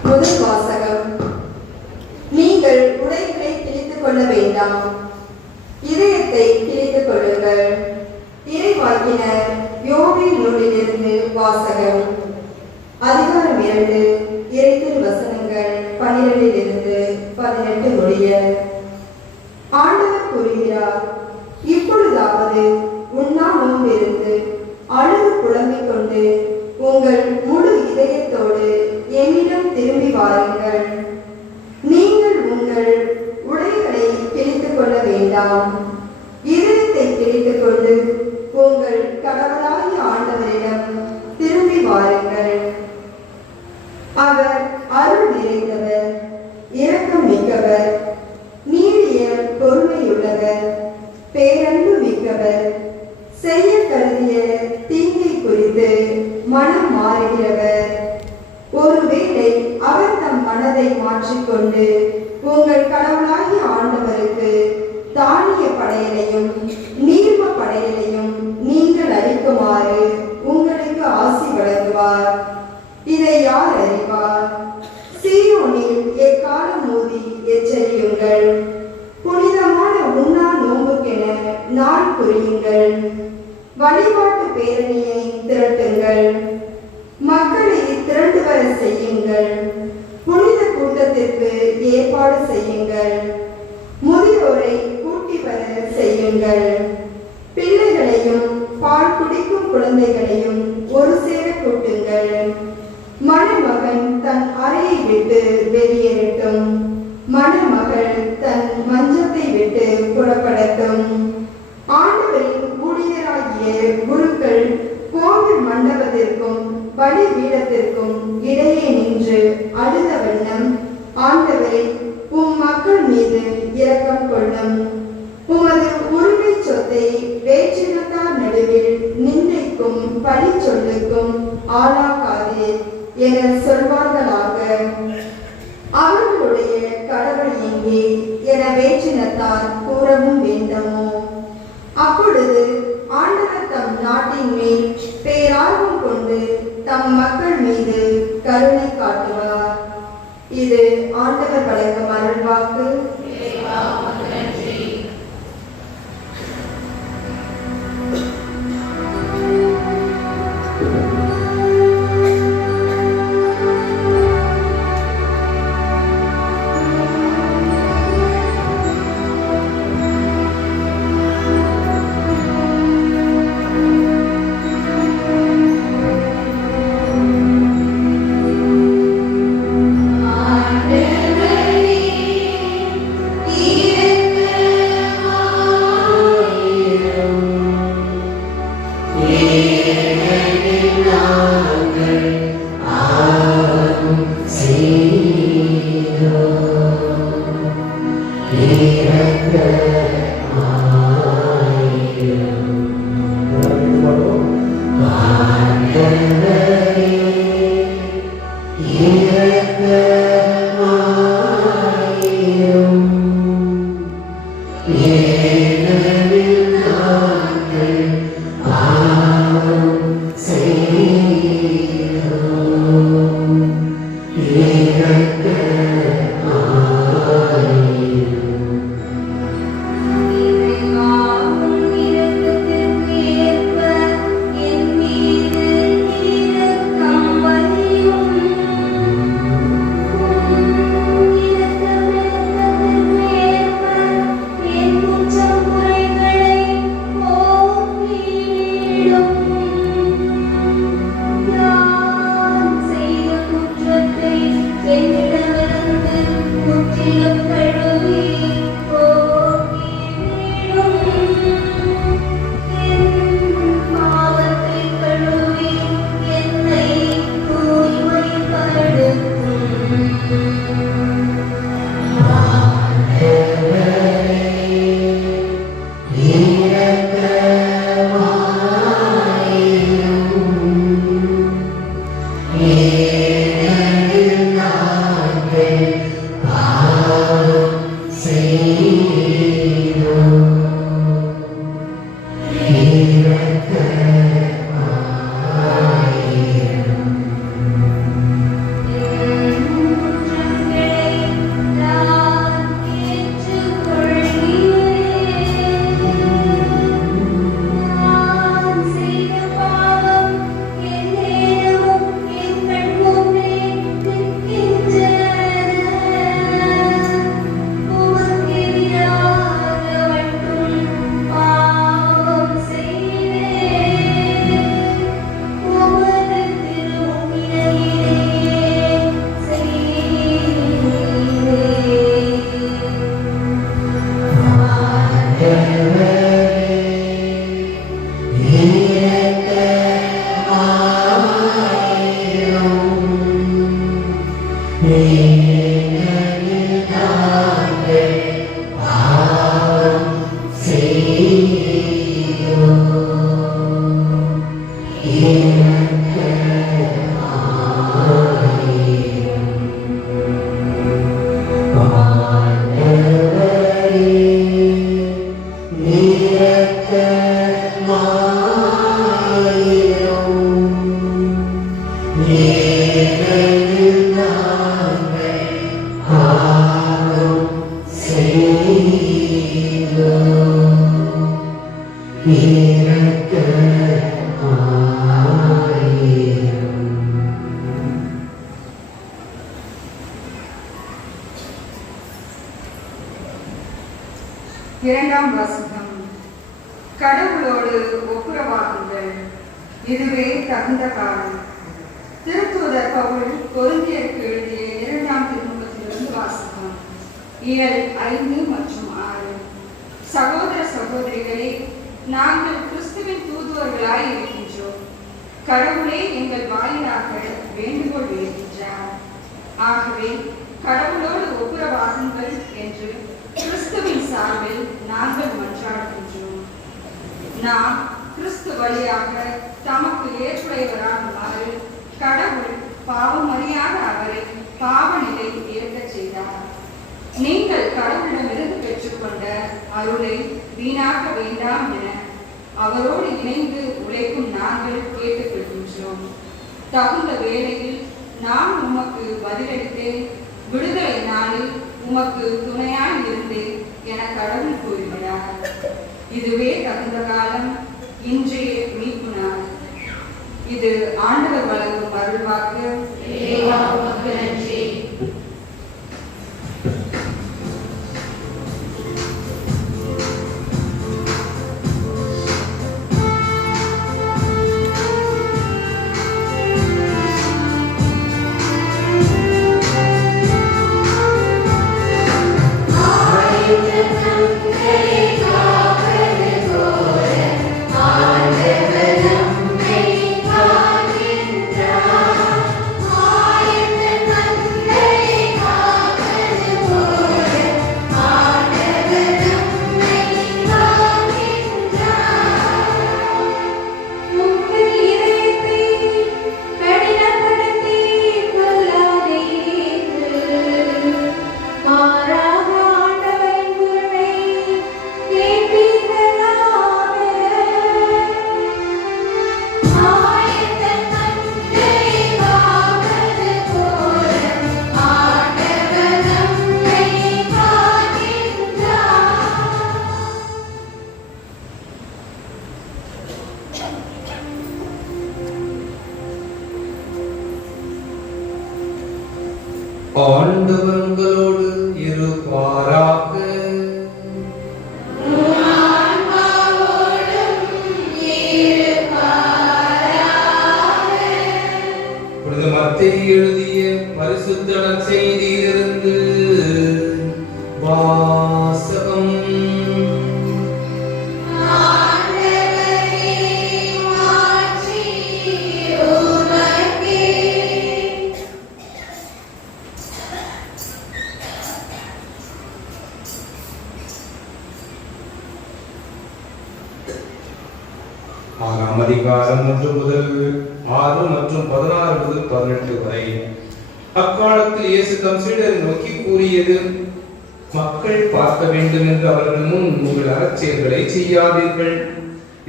முதல் வாசகம். நீங்கள் உடைகளை கிழித்துக் கொள்ள வேண்டாம், இதயத்தை கிழித்துக் கொள்ளுங்கள். இறைவாக்கினர் யோவேல் நூலிலிருந்து வாசகம். அதிகாரம் 2, இறைத்திரு வசனங்கள் 12 18 முடிய. ஆண்டவர் கூறுகிறார், இப்பொழுதாவது உண்ணா நோம்பிருந்து அழுது புலம்பிக் கொண்டு உங்கள் முழு இதயத்தோடு என்னிடம் திரும்பி வாருங்கள். நீங்கள் உங்கள் உடைகளை கிழித்துக் கொள்ள வேண்டாம், இதயத்தை கிழித்துக் கொண்டு உங்கள் கடவுளாகிய ஆண்டவரிடம் திரும்பி வாருங்கள். அவர் அருள் நிறைந்தவர், இரக்கம் மிக்கவர், நீடிய பொறுமையுள்ளவர், பேரன்பு மிக்கவர், செய்ய கருதிய தீங்கை குறித்து மனம் மாறுகிறவர். ஒருவேளை அவர் தம் மனதை மாற்றிக்கொண்டு உங்கள் கடவுளாகிய ஆண்டவருக்கு தானிய படையலையும் நீர்ம படையலையும் நீங்கள் அளிக்குமாறு உங்களுக்கு ஆசி வழங்குவார். இதை யார் அறிவார்? சீயோனில் எக்காலம் ஊதி எச்சரியுங்கள். புனிதமான உண்ணா நோன்புக்கென நாள் குறியுங்கள். வழிபாட்டு பேரணியை திரட்டுங்கள். மக்களை திரண்டு வர செய்யுங்கள். புனித கூட்டத்திற்கு ஏற்பாடு செய்யுங்கள். முதியோரை கூட்டி வர செய்யுங்கள். செய்யுங்கள். பிள்ளைகளையும் பால் குடிக்கும் குழந்தைகளையும் ஒரு சேர கூட்டுங்கள். மணமகன் தன் அறையை விட்டு வெளியேறட்டும். மணமகள் தன் மஞ்சத்தை விட்டு புறப்படட்டும். ஆண்டவரின் ஊழியராகிய குருக்கள் கோவில் மண்டபத்திற்கும் பலி பீடத்திற்கும் இடையே நின்று அழுத வண்ணம், ஆண்டவரே, உம் மக்கள் மீது இரக்கம் கொள்ளும். உமது உரிமை சொத்தை வேற்றினத்தார் நடுவில் நிந்தைக்கும் பழி சொல்லுக்கும் ஆளாக்காதே என சொல்வார்களாக. அவர்களுடைய கடவுள் எங்கே என வேற்றினத்தார் கூறவும் வேண்டுமோ? அப்பொழுது ஆண்டவர் தம் நாட்டின் மேல் பேரார்வம் கொண்டு தம் மக்கள் மீது கருணை காட்டுவார். இது ஆண்டவர் வழங்கும் அருள்வாக்கு. இரண்டாம் வாசகம். கடவுளோடு ஒப்புரவாகுங்கள், இதுவே தகுந்த காலம். திருத்தூதர் பவுல் கொரிந்தியருக்கு எழுதிய 2ஆம் திருமுகத்திலிருந்து வாசகம். இயல் 5 மற்றும் 6. சகோதர சகோதரிகளே, நாங்கள் கிறிஸ்துவின் தூதுவர்களாய் இருக்கின்றோம். கடவுளே எங்கள் வாயிலாக வேண்டுகோள் விடுக்கின்றார். ஆகவே கடவுளோடு ஒப்புரவாகுங்கள் என்று கிறிஸ்துவின் சார்பில் நாங்கள் மன்றாடுகின்றோம். நாம் கிறிஸ்து வழியாக தமக்கு ஏற்புடையவராகுமாறு கடவுள் பாவமறியாத அவரை பாவ நிலை ஏற்கச் செய்தார். நீங்கள் கடவுளிடமிருந்து பெற்றுக்கொண்ட அருளை வீணாக்க வேண்டாம் என அவரோடு இணைந்து உழைக்கும் நாங்கள் கேட்டுக்கொள்கின்றோம். தகுந்த வேளையில் நான் உமக்கு பதிலளித்து விடுதலை நாளில் உமக்கு துணையாய் இருந்தேன் என கடவுள் கூறுகிறார். இதுவே தகுந்த காலம், இன்றைய மீட்பு நாள். இது ஆண்டவர் வழங்கும் அருள்வாக்கு. நன்றி. ஆண்டவர் உங்களோடு இருப்பாராக. புனித மத்தேயு எழுதிய பரிசுத்த நற்செய்தியிலிருந்து வாசகம். அதிகாரம் 1 முதல் 6 மற்றும் 16 முதல் 18 வரை. அக்காலத்தில் இயேசு தம் சீடரை நோக்கி கூறியது: மக்கள் பார்க்க வேண்டும் என்று அவர்கள் முன் உங்கள் அறச்செயல்களை செய்யாதீர்கள்.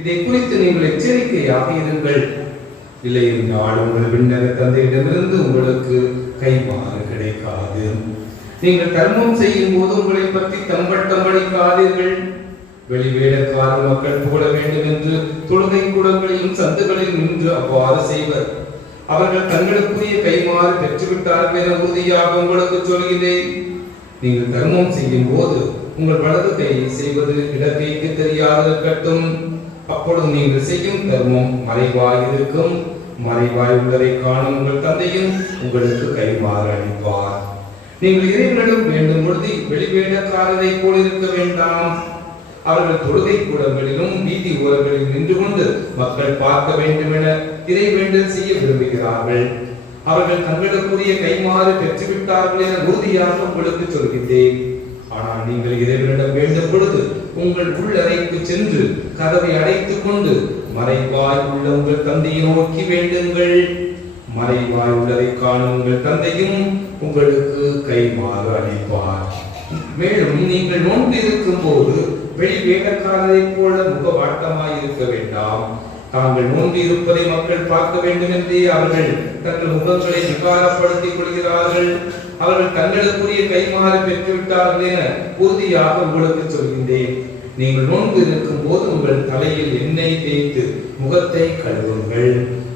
இதை குறித்து நீங்கள் எச்சரிக்கையாக இருங்கள். இல்லை என்றால் உங்கள் விண்ணக தந்தையிடமிருந்து உங்களுக்கு கைமாறு கிடைக்காது. நீங்கள் தர்மம் செய்யும் போது உங்களை பற்றி தம்பட்டம் அளிக்காதீர்கள். வெளிவேடக்கார மக்கள் புகழ வேண்டும் என்று தொழுகை கூடங்களிலும் சந்துகளில் நின்று அவ்வாறு செய்வர். அவர்கள் தங்களுக்குரிய கைமாறு பெற்றுவிட்டார்கள் என உறுதியாக உங்களுக்கு சொல்கிறேன். நீங்கள் தர்மம் செய்யும் போது உங்கள் வலது கையை செய்வது இடக்கைக்கு தெரியாதிருக்கட்டும். அப்பொழுது நீங்கள் செய்யும் தர்மம் மறைவாய் இருக்கும். மறைவாய் உள்ளதை காணும் உங்கள் தந்தையும் உங்களுக்கு கைமாறு அளிப்பார். நீங்கள் இறைவனிடம் வேண்டும் பொழுது வெளிவேடக்காரரை போல் இருக்க வேண்டாம். அவர்கள் தொழுகை கூடங்களிலும் வீதி ஓரங்களில் நின்று கொண்டு மக்கள் பார்க்க வேண்டும் என இறை வேண்டல் செய்ய விரும்புகிறார்கள். அவர்கள் தங்களுக்குரிய கைமாறு பெற்றுவிட்டார்கள் என உறுதியாக உங்களுக்கு சொல்கிறேன். ஆனால் நீங்கள் இறைவனிடம் வேண்டும் பொழுது உங்கள் உள்ளறைக்கு சென்று கதவை அடைத்துக் கொண்டு மறைவாய் உள்ள உங்கள் தந்தையை நோக்கி வேண்டுங்கள். மறைவாய் உள்ளதை காணும் உங்கள் தந்தையும் உங்களுக்கு கைமாறு அளிப்பார். மேலும் நீங்கள் நோன்பு இருக்கும் போது வெளி வேடக்காரரை போல முகவாட்டமாய் இருக்க வேண்டாம். தாங்கள் நோன்பு இருப்பதை மக்கள் பார்க்க வேண்டும் என்றே அவர்கள் தங்கள் முகங்களை விகாரப்படுத்திக் கொள்கிறார்கள். அவர்கள் தங்களுக்குரிய கைமாறு பெற்றுவிட்டார்கள் என உறுதியாக உங்களுக்கு சொல்கின்றேன். நீங்கள் நோன்பு இருக்கும் போது உங்கள் தலையில் எண்ணெய் தேய்த்து முகத்தை கழுவுங்கள்.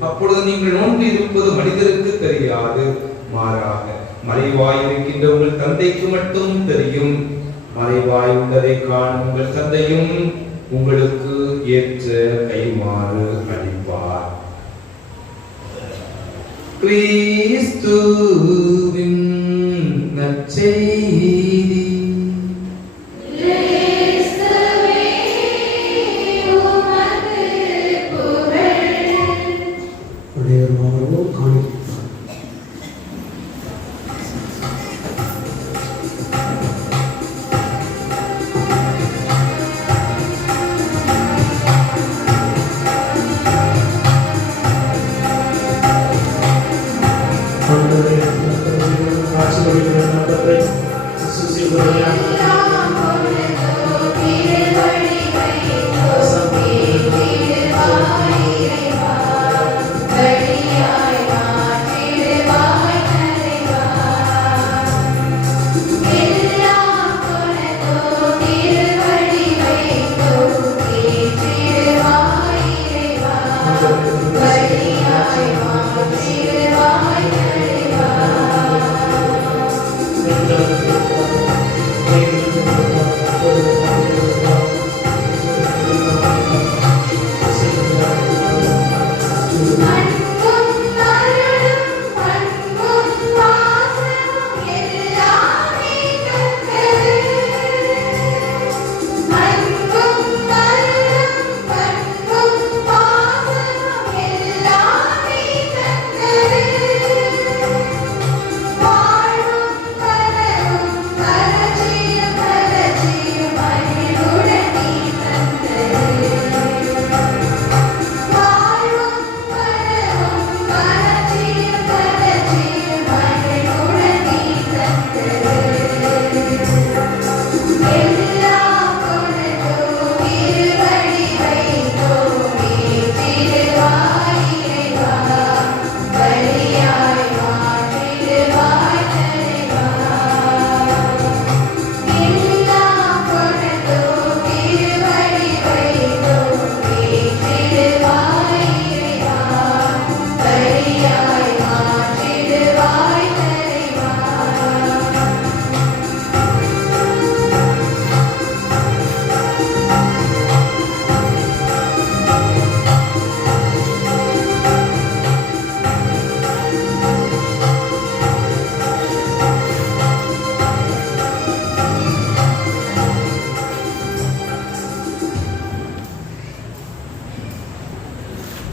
அப்பொழுது நீங்கள் நோன்பு இருப்பது மனிதருக்கு தெரியாது, மாறாக மறைவாய் இருக்கின்ற உங்கள் தந்தைக்கு மட்டும் தெரியும். மறைவாய் உள்ளதை காணும் உங்கள் தந்தையும் உங்களுக்கு ஏற்ற கைமாறு அளிப்பார். கிறிஸ்துவின் நற்செய்தி.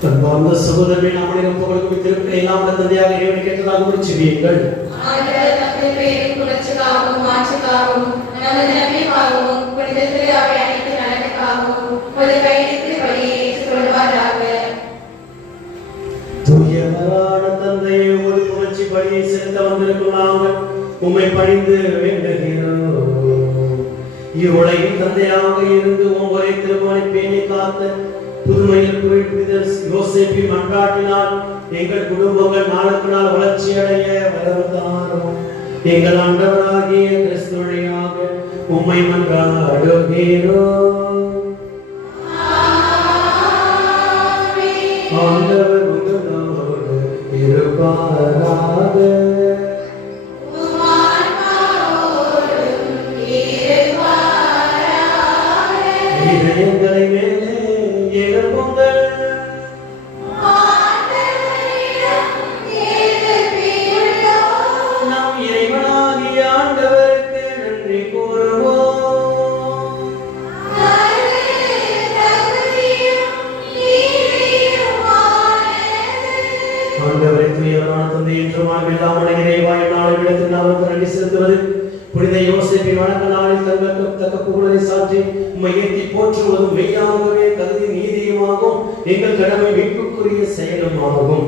அன்பார்ந்த சகோதரர்களே, நம்முடைய ஒப்புகளுக்கு திருப்பி எல்லாம் தந்தையாக இறைவனை கேட்டதாக முடிச்சுவீர்கள். ஆண்டவர் தமது பெயரின் புகழ்ச்சிக்காகவும் மாட்சிக்காகவும் நமது நன்மைக்காகவும் புனித திரு அவை அனைத்து நலனுக்காகவும் ஒரு கையெழுத்து வழியை ஏற்றுக்கொள்வாராக. தூயவரான தந்தையை ஒரு புகழ்ச்சி பணியை செலுத்த வந்திருக்கும் நாங்கள் உம்மை பணிந்து வேண்டுகிறோம். இவ்வுலகின் தந்தையாக இருந்து ஒவ்வொரு திருமணி பேணி காத்த புதுமையில் குறிப்பிட்ட யோசேப்பின் மன்றாட்டினால் எங்கள் குடும்பங்கள் நாளுக்கு நாள் வளர்ச்சி அடைய வரவதாரும். எங்கள் ஆண்டவராகிய கிறிஸ்து வழியாக உம்மை மன்றாடுகிறோம். ஆண்டவர் உங்களோடு இருப்பாராக. இதயங்களை மேலே எழுப்புங்கள். நம் இறைவனாகிய ஆண்டவருக்கு நன்றி கூறுவோம். ஆண்டவரை தூயவரான தந்தை என்றும் இல்லாமல் இறைவாய் நாளை விடத்தில் நாம் நன்றி செலுத்துவது புனித யோசேப்பின் வணக்க நாளில் தக்க புகழை சாற்றி உம்மை ஏற்றி போற்றுவதும் மெய்யாகவே தகுதி நீதியுமாகும் எங்கள் கடமை மீட்புக்குரிய செயலுமாகும்.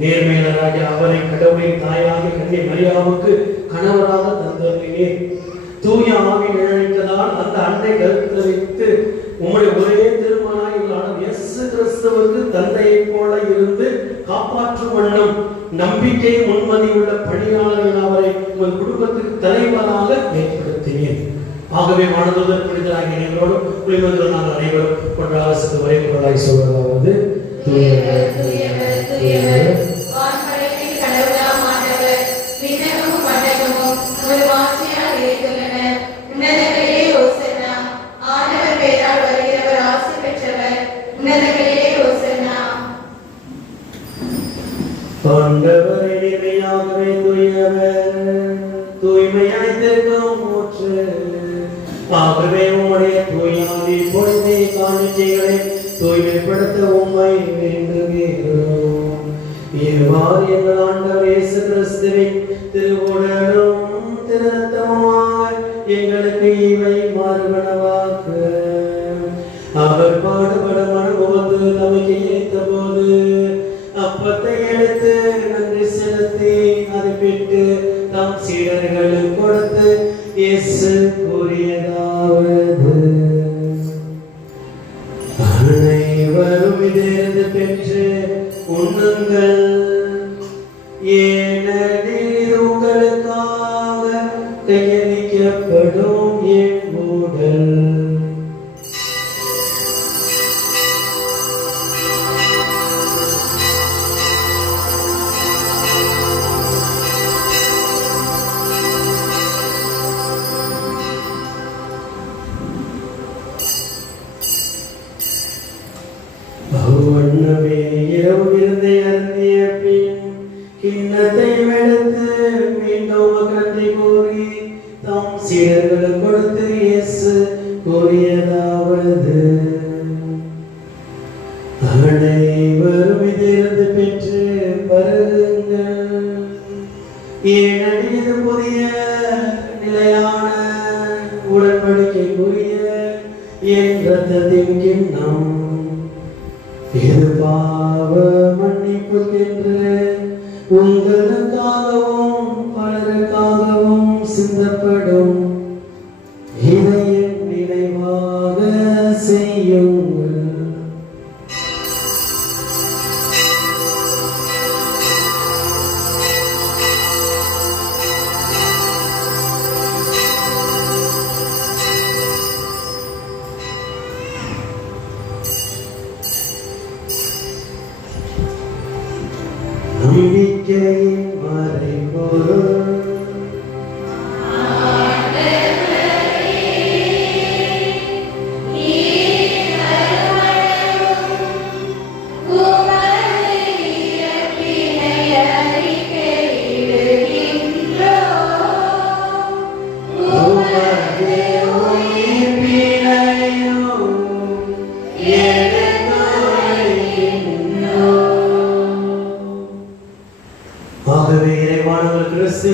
நேர்மையாளராக அவரை கடவுளின் தாயாக கன்னி மரியாவுக்கு கணவராக தந்தருளினேன். தூய ஆவி நிழலிட்டதால் அந்த அன்னை கருத்தரித்து உம்முடைய ஒரே திருமணாயிலான இயேசு கிறிஸ்துவுக்கு தந்தையைப் போல இருந்து காப்பாற்றும் வண்ணம் நம்பிக்கை முன்மதி உள்ள பணியாளர்கள் அவரை உங்கள் குடும்பத்துக்கு தலைவராக ஏற்படுத்தினேன். ஆகவே மனதுடன் புனிதராகிய எங்களோடும் புலிமந்தோடு நாங்கள் அனைவரும் கொண்ட அரசுக்கு ஒரே குரலாய் சொல்வதாவது உன்னதங்களிலே ஓசன்னா, ஆண்டவர் பெயரால் வருகிறவர் ஆசி பெற்றவர், தூய்மையாய்த்திருக்கும் ஊற்று. ஆகவே உம்முடைய தூயாதி பொழுதை காணிக்கைகளை தூய்மைப்படுத்த உம்மை வேண்டுகிறோம். இவ்வாறு எங்கள் ஆண்டவர் இயேசு கிறிஸ்துவின் திருவுடலும் திருரத்தமுமாய் எங்களுக்கு இவை மாறுபனவாக. அவர் பாடுபடும் அனுபவத்து தமக்கு ஏற்ற போது அப்பத்தை எடுத்து நன்றி செலுத்தி அதை பெற்று தம் சீடர்களுக்கு கொடுத்து இயேசு கூறியதாவது: அனைவரும் இதிலிருந்து பெற்று உண்ணுங்கள், ஏனெனில் இது உங்களுக்காக கையளிக்கப்படும் என் உடல். அவ்வண்ணமே இரவு விருந்தை அருந்திய பின் கிண்ணத்தை எடுத்து மீண்டும் நன்றி கூறி தம் சீடர்களுக்கு கொடுத்து இயேசு கூறியதாவது: அனைவரும் இதிலிருந்து பெற்று பருகுங்கள், ஏனெனில் இது புதிய நிலையான உடன்படிக்கைக்குரிய என் இரத்தத்தின் கிண்ணம். இது பாவ மன்னிப்புக்கென்று உங்களுக்காகவும் பலருக்காகவும் சிந்தப்படும். இதை என் நினைவாக செய்யுங்கள். நம்பிக்கையின் மறைபொருள்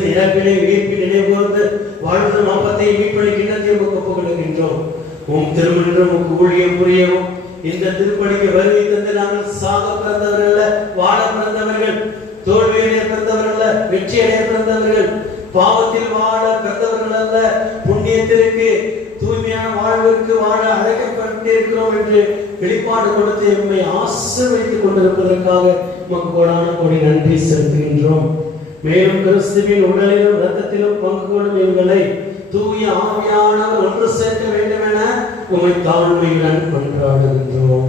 இறப்பினை உயிர்ப்பின் நினைவுகூர்ந்து வாழ்ந்த நாப்பத்தை மீட்பனை கிண்ணத்தையும் ஒப்புக்கொள்கின்றோம். உம் திருமன்றம் ஊழியம் புரியவும் இந்த திருப்பணிக்கு வருகை தந்து நாங்கள் சாக பிறந்தவர்கள், வாழ பிறந்தவர்கள், தோல்வியடைய பிறந்தவர்கள், வெற்றியடைய பிறந்தவர்கள், பாவத்தில் வாழ பிறந்தவர்கள் அல்ல, புண்ணியத்திற்கு தூய்மையான வாழ்விற்கு வாழ அழைக்கப்பட்டிருக்கிறோம் என்று வெளிப்பாடு கொடுத்து எம்மை ஆசீர்வதித்துக் கொண்டிருப்பதற்காக உமக்கு கோடான கோடி நன்றி செலுத்துகின்றோம். மேலும் கிறிஸ்துவின் உடலிலும் இரத்தத்திலும் பங்கு கொள்ளும் எங்களை தூய ஆவியானவர் ஒன்று சேர்க்க வேண்டும் என உம்மை தாழ்மையுடன் கொண்டாடுகின்றோம்.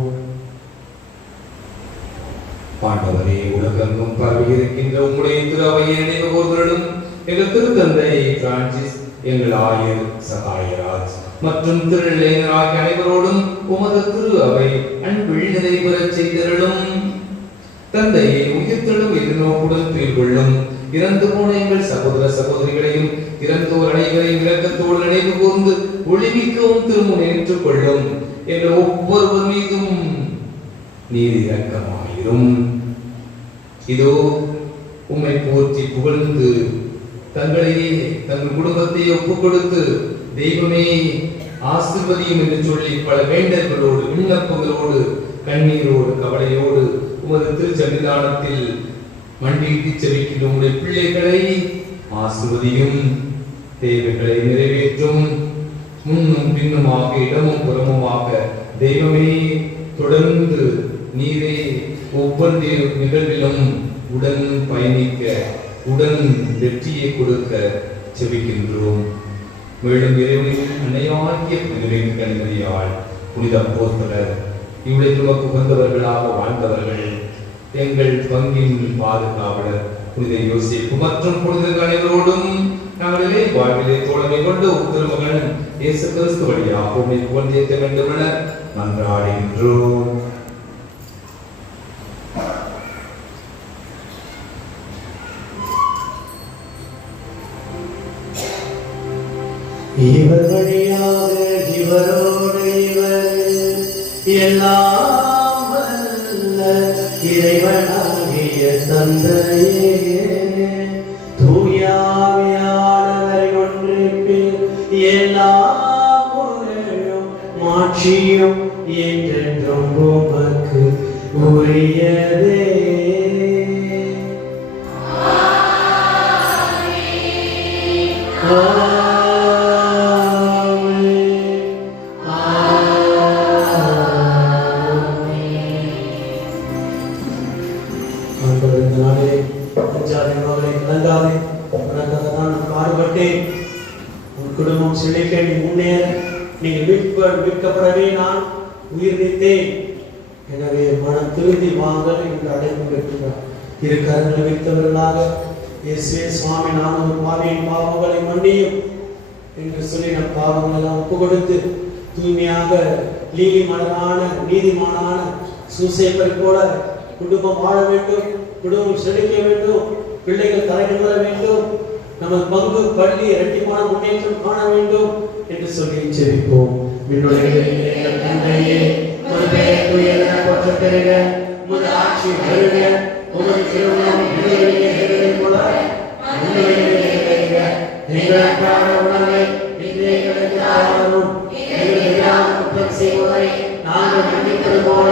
ஆண்டவரே, உலகெங்கும் பரவி இருக்கின்ற உம்முடைய திரு அவையை நினைவு கூர்ந்திடும் எங்கள் திருத்தந்தை பிரான்சிஸ், எங்கள் ஆயர் சகாயராஜ் மற்றும் திருநெல்வேலி ஆகிய அனைவரோடும் உமது திரு அவை அன்பில் நிறைவேறச் செய்திருளும். தந்தையை உயிர்த்தெழும் எதிர்நோக்குடன் துயில்கொள்ளும் இறந்து போன எங்கள் சகோதர சகோதரிகளையும் இறந்தோர் அனைவரையும் இரக்கத்தோடு நினைவு கூர்ந்து ஒளிமிக்கவும் திரும்ப ஏற்றுக் கொள்ளும். எங்கள் ஒவ்வொருவர் மீதும் நீர் இரக்கமாயிரும். இதோ உம்மை போற்றி புகழ்ந்து தங்களையே தங்கள் குடும்பத்தை ஒப்புக் கொடுத்து தெய்வமே ஆசீர்வதியும் என்று சொல்லி பல வேண்டல்களோடு விண்ணப்பங்களோடு கண்ணீரோடு கவலையோடு உமது திருச்சன்னிதானத்தில் மண்டியிட்டு செவிக்கின்ற உடைய பிள்ளைகளை ஆசீர்வதியும். தேவைகளை நிறைவேற்றும். முன்னும் பின்னுமாக இடமும் புறமுமாக தெய்வமே தொடர்ந்து நீரே ஒவ்வொரு நிகழ்விலும் உடன் பயணிக்க உடன் வெற்றியை கொடுக்க செவிக்கின்றோம். மேலும் இறைவனின் அன்னையாகிய புனிதரின் கண்மணியால் புனித அப்போஸ்தலர் இவ்வுலகில் உகந்தவர்களாக வாழ்ந்தவர்கள், எங்கள் பங்கின் பாதுகாவலர் புனித யோசேப்பு மற்றும் புனிதர்கள் அனைவரோடும் நாங்களே வாழ்விலே தோழமை கொண்டு திருமகன் இயேசு கிறிஸ்து வழியாக உம்மை புகழ்ந்தேற்ற வேண்டும் என மன்றாடுகின்றோம். இவர் வழியாக இவரோடு இவர் எல்லாம் வல்ல இறைவனாகிய தந்தையே தூயாவியானவரை ஒன்றிப்பில் எல்லா புகழும் மாட்சியும் என்றென்றும் உமக்கு உரியதே. குடும்பம் செழிக்க நீ முன்னேற நீங்கள் மீட்கப்படவே நான் உயிர் நீத்தேன். எனவே மனம் திருந்தி வாங்கல் என்று அழைப்பு பெற்றுள்ளார். இரு கரங்களை வைத்தவர்களாக இயேசுவே சுவாமி நான் ஒரு பாவியின் பாவங்களை மன்னியும் என்று சொல்லி நம் பாவங்கள் எல்லாம் ஒப்பு கொடுத்து தூய்மையாக லீலி மலரான நீதிமானான சூசேப்பரை போல குடும்பம் வாழ வேண்டும், குடும்பம் செழிக்க வேண்டும், பிள்ளைகள் தலைகள் வர வேண்டும், நமது பங்கு பள்ளி இரட்டிப்பான முன்னேற்றம் காண வேண்டும் என்று சொல்லி ஜெபிப்போம். எங்கள் தந்தையே, உமது பெயர் தூயதென போற்றப் பெறுக, உமது ஆட்சி வருக, உமது திருவுளம் விண்ணுலகிலே நிறைவேறுவது போல மண்ணுலகிலே நிறைவேறுக. எங்கள் அன்றாட உணவை இன்று எங்களுக்கு தாரும், எங்களுக்கு எதிராக குற்றம் செய்வோரை நாங்கள் மன்னிப்பது போல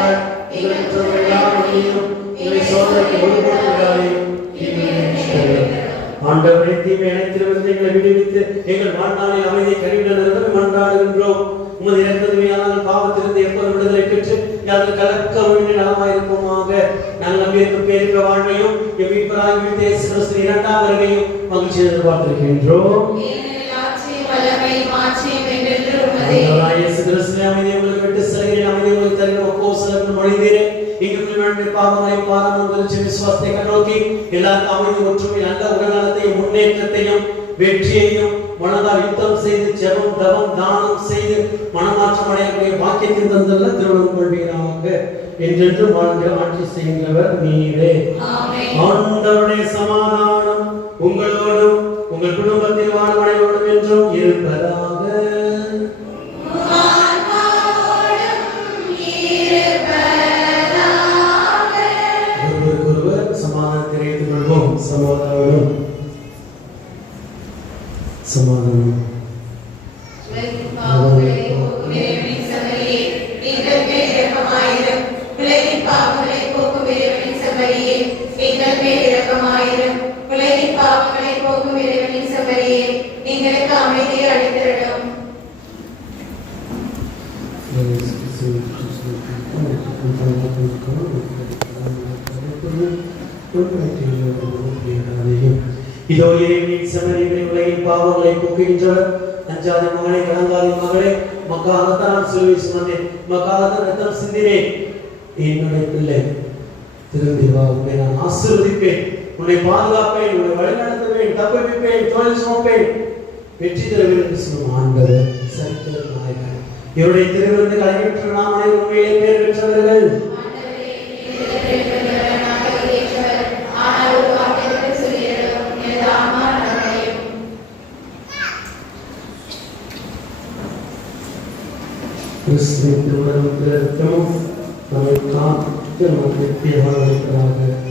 எங்கள் குற்றங்களை எல்லாம் மன்னியும், எங்களை சோதனைக்கு ஒப்புக்கொடுக்காதேயும். ஆண்டவரே, தீமை அனைத்திலிருந்து எங்களை விடுவித்து எங்கள் வாழ்நாளில் அமைதியை கருவிட மன்றாடுகின்றோம். உமது இரக்கத்துமையானால் பாவத்திலிருந்து எப்போது விடுதலை பெற்று அதில் கலக்க நலமாயிருப்போமாக. நாங்கள் நம்பியிருக்கும் பேரின்ப வாழ்வையும் மீட்பராய் இயேசு கிறிஸ்து இரண்டாம் வருகையும் மகிழ்ச்சி எதிர்பார்த்திருக்கின்றோம். இயேசு கிறிஸ்து அமைதியை உங்களுக்கு விட்டு செல்கிறேன், அமைதியை உங்களுக்கு தருகிறேன். அப்போஸ்தலர்கள் மொழிந்தீரே, பாவங்களை பாரம் விசுவாசத்தை கண்ணோக்கி எல்லாருக்கும் அமைதி ஒற்றுமை நல்ல உடல்நலத்தையும் முன்னேற்றத்தையும் வெற்றியையும் மனதால் யுத்தம் செய்து ஜெபம் தவம் தானம் செய்து மனமாற்றம் அடையக்கூடிய பாக்கியத்தின் தந்தல்ல திருமணம் கொள்வீராக. என்றென்று வாழ்ந்து ஆட்சி செய்கின்றவர் நீரே. ஆண்டவருடைய சமாதானம் உங்களோடும் உங்கள் குடும்பத்தில் வாழ்வடையோடும் என்றும் இருப்பதாக. சமாதானம் சமாதானம் எங்களுக்கு அமைதியை அளித்திருடும். இதோ இறைவனின் செம்மறிகளை உலகின் பாவங்களை போக்குகின்றவர். அஞ்சாதி மகனே, கலங்காதி மகளே, மக்காகத்தான் நான் சிலுவை சுமந்தேன், மக்காகத்தான் ரத்தம் சிந்தினேன். என்னுடைய பிள்ளை திரும்பி வா, உன்னை நான் ஆசீர்வதிப்பேன், உன்னை பாதுகாப்பேன், உன்னை வழிநடத்துவேன், தப்புவிப்பேன், தொழில் சுமப்பேன், வெற்றி தருவேன் என்று சொல்லும் ஆண்டவர் சரித்திர நாயகன். இவருடைய திருவிருந்து கலைஞற்ற நாம் அனைவரும் உண்மையிலே பேர் பெற்றவர்கள். கிறிஸ்துவின் உடலும் இரத்தமும் நம்மை காத்து நமக்கு தேவையாக. ஆமென்.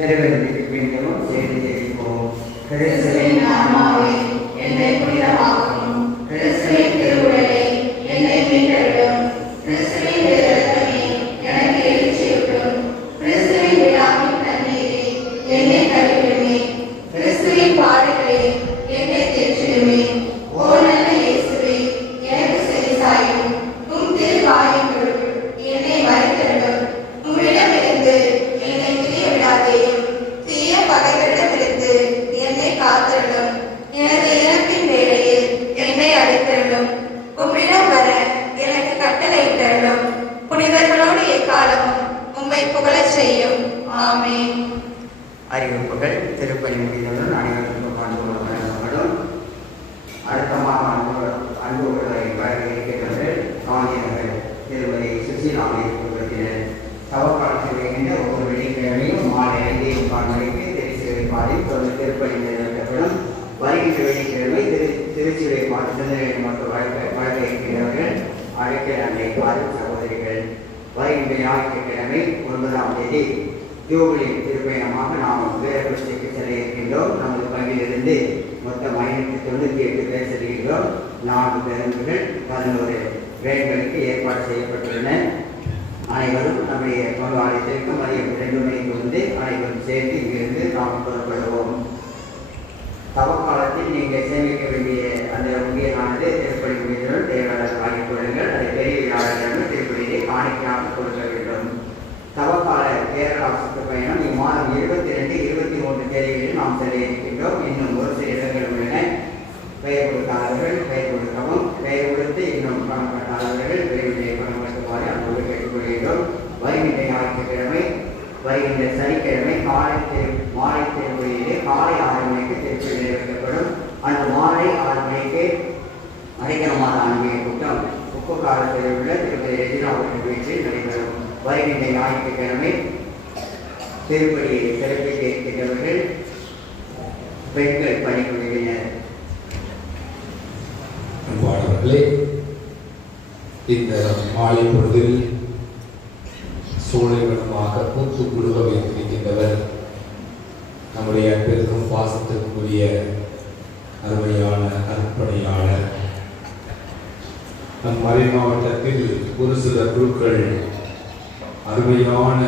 திருவெளிக்கு மீண்டும் செய்தி தெரிவிப்போம். கிறிஸ்துவின் ஆன்மாவே என்னை புனிதமாக்கும். கிறிஸ்துவின் திருவுடலை என்னை மீட்டெழும். கிறிஸ்துவின் இரத்தமே எனக்கு எழுச்சியூட்டும். கிறிஸ்துவின் விழாவின் தண்ணீரே என்னை கழுவிடுமே. கிறிஸ்துவின் பாடுகளே என்னை தேற்றிடுமே. ஓ நல்ல இயேசுவே, எனக்கு செவிசாயும். உம் திரு காயங்களுள் என்னை மறைத்திடும். உம்மிடமிருந்து என்னை பிரிய விடாதேயும். தீய பகைகளிடமிருந்து என்னை காத்திருளும். எனது இறப்பின் வேளையில் என்னை அழைத்திருளும். உம்மிடம் வர எனக்கு கட்டளையிட்டருளும். புனிதர்களோடு எக்காலமும் உம்மை புகழச் செய்யும். ஆமென். அறிவிப்புகள் திருப்பணி முடிந்தவுடன் அனைவருக்கும் அன்பு வழங்கப்படும். அடுத்தமாக அன்புகளை வழங்க இருக்கின்றது காந்தியர்கள் திருமதி சுசீலாமை குடும்பத்தினர் தவக்காலத்தில் வருகின்ற ஒவ்வொரு வெள்ளிக்கிழமையும் மாலை 5:15 மணிக்கு திருச்சிவைப்பாடில் தொடர்ந்து திருப்பணி நிறைவேற்றப்படும். வருகின்ற வெள்ளிக்கிழமை திருச்சிவைப்பாடு சிந்தனை மற்றும் வழக்க இருக்கின்றவர்கள் அழைக்கிற அன்னை பாதும் சகோதரிகள். வருகின்ற ஞாயிற்றுக்கிழமை 9ஆம் தேதி யோகி திருப்பயணமாக நாம் வேரபுஷ்டிக்கு செல்ல இருக்கின்றோம். நமது பள்ளியிலிருந்து மொத்தம் 598 பேர் செல்கின்றோம். 4 பேருந்துகள் 11 வேன்களுக்கு ஏற்பாடு செய்யப்பட்டுள்ளன. அனைவரும் நம்முடைய பங்காளித்திற்கு மதியம் 2 மணிக்கு வந்து அனைவரும் சேர்ந்து இங்கிருந்து நாம் புறப்படுவோம். தவக்காலத்தில் நீங்கள் சேமிக்க வேண்டிய அந்த முக்கியமானது திருப்பணி முடிந்தவுடன் தேவையான ஆகிக் கொள்ளுங்கள். அதை பெரிய விழாவிலிருந்து திருப்பணியை காணிக்கையாக கொடுக்க வேண்டும். தவக்கால கேரளா சுற்றுப்பயணம் இம்மாதம் 22, 23 தேதிகளில் நாம் செல்ல இருக்கின்றோம். இன்னும் ஒரு சில இடங்கள் உள்ளன. பெயர் கொடுக்காதவர்கள் பெயர் கொடுக்கவும், பெயர் கொடுத்து இன்னும் பணம் கட்டாதவர்கள் விரைவிலே பணம் கட்டுமாறு அன்போடு கேட்டுக்கொள்கிறோம். வருகின்ற ஞாயிற்றுக்கிழமை வருகின்ற சனிக்கிழமை மாலை திருப்பதியிலே காலை 6 மணிக்கு திருச்சி நிறைவேற்றப்படும். அந்த மாலை 6 மணிக்கு அடைக்கலமான ஆன்மீக கூட்டம் உப்புக்காலத்தில் உள்ள திருப்பதி ரெஜினாவுடைய வீட்டில் நடைபெறும். வருகின்ற ஞாயிற்றுக்கிழமை திருப்பதியை சிறப்பிக்க இருக்கின்றவர்கள் பெண்கள் பணிக்குழுவினர். அன்பானவர்களே, இந்த மாலை பொழுதில் சூழலிடமாக பூத்து குழுவ வைத்திருக்கின்றவர் நம்முடைய அன்பிற்கும் பாசத்திற்குரிய அருமையான அர்ப்பணியாளர். நம் மறை மாவட்டத்தில் ஒரு சில குழுக்கள் அருமையான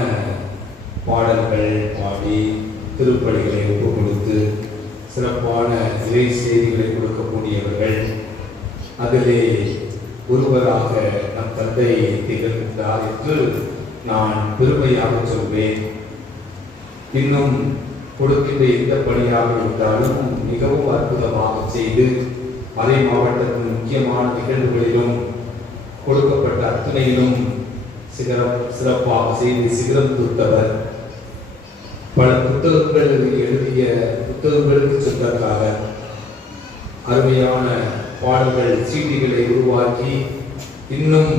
பாடல்கள் பாடி திருப்பலிகளை ஒப்புக் கொடுத்து சிறப்பான இறை செய்திகளை கொடுக்கக்கூடியவர்கள். அதிலே ஒருவராக நம் தந்தை திகழ்கின்றார் என்று நான் பெருமையாக சொல்வேன். இன்னும் கொடுக்கின்ற எந்த பணியாக இருந்தாலும் மிகவும் அற்புதமாக செய்து மறை மாவட்டத்தின் முக்கியமான நிகழ்வுகளிலும் கொடுக்கப்பட்ட அத்தனையிலும் சிறப்பாக செய்து சிகரம் தொட்டவர். பல புத்தகங்கள் எழுதிய புத்தகங்களுக்கு சொந்தக்காரர். அருமையான பாடல்கள் சீடிகளை உருவாக்கி இன்னும்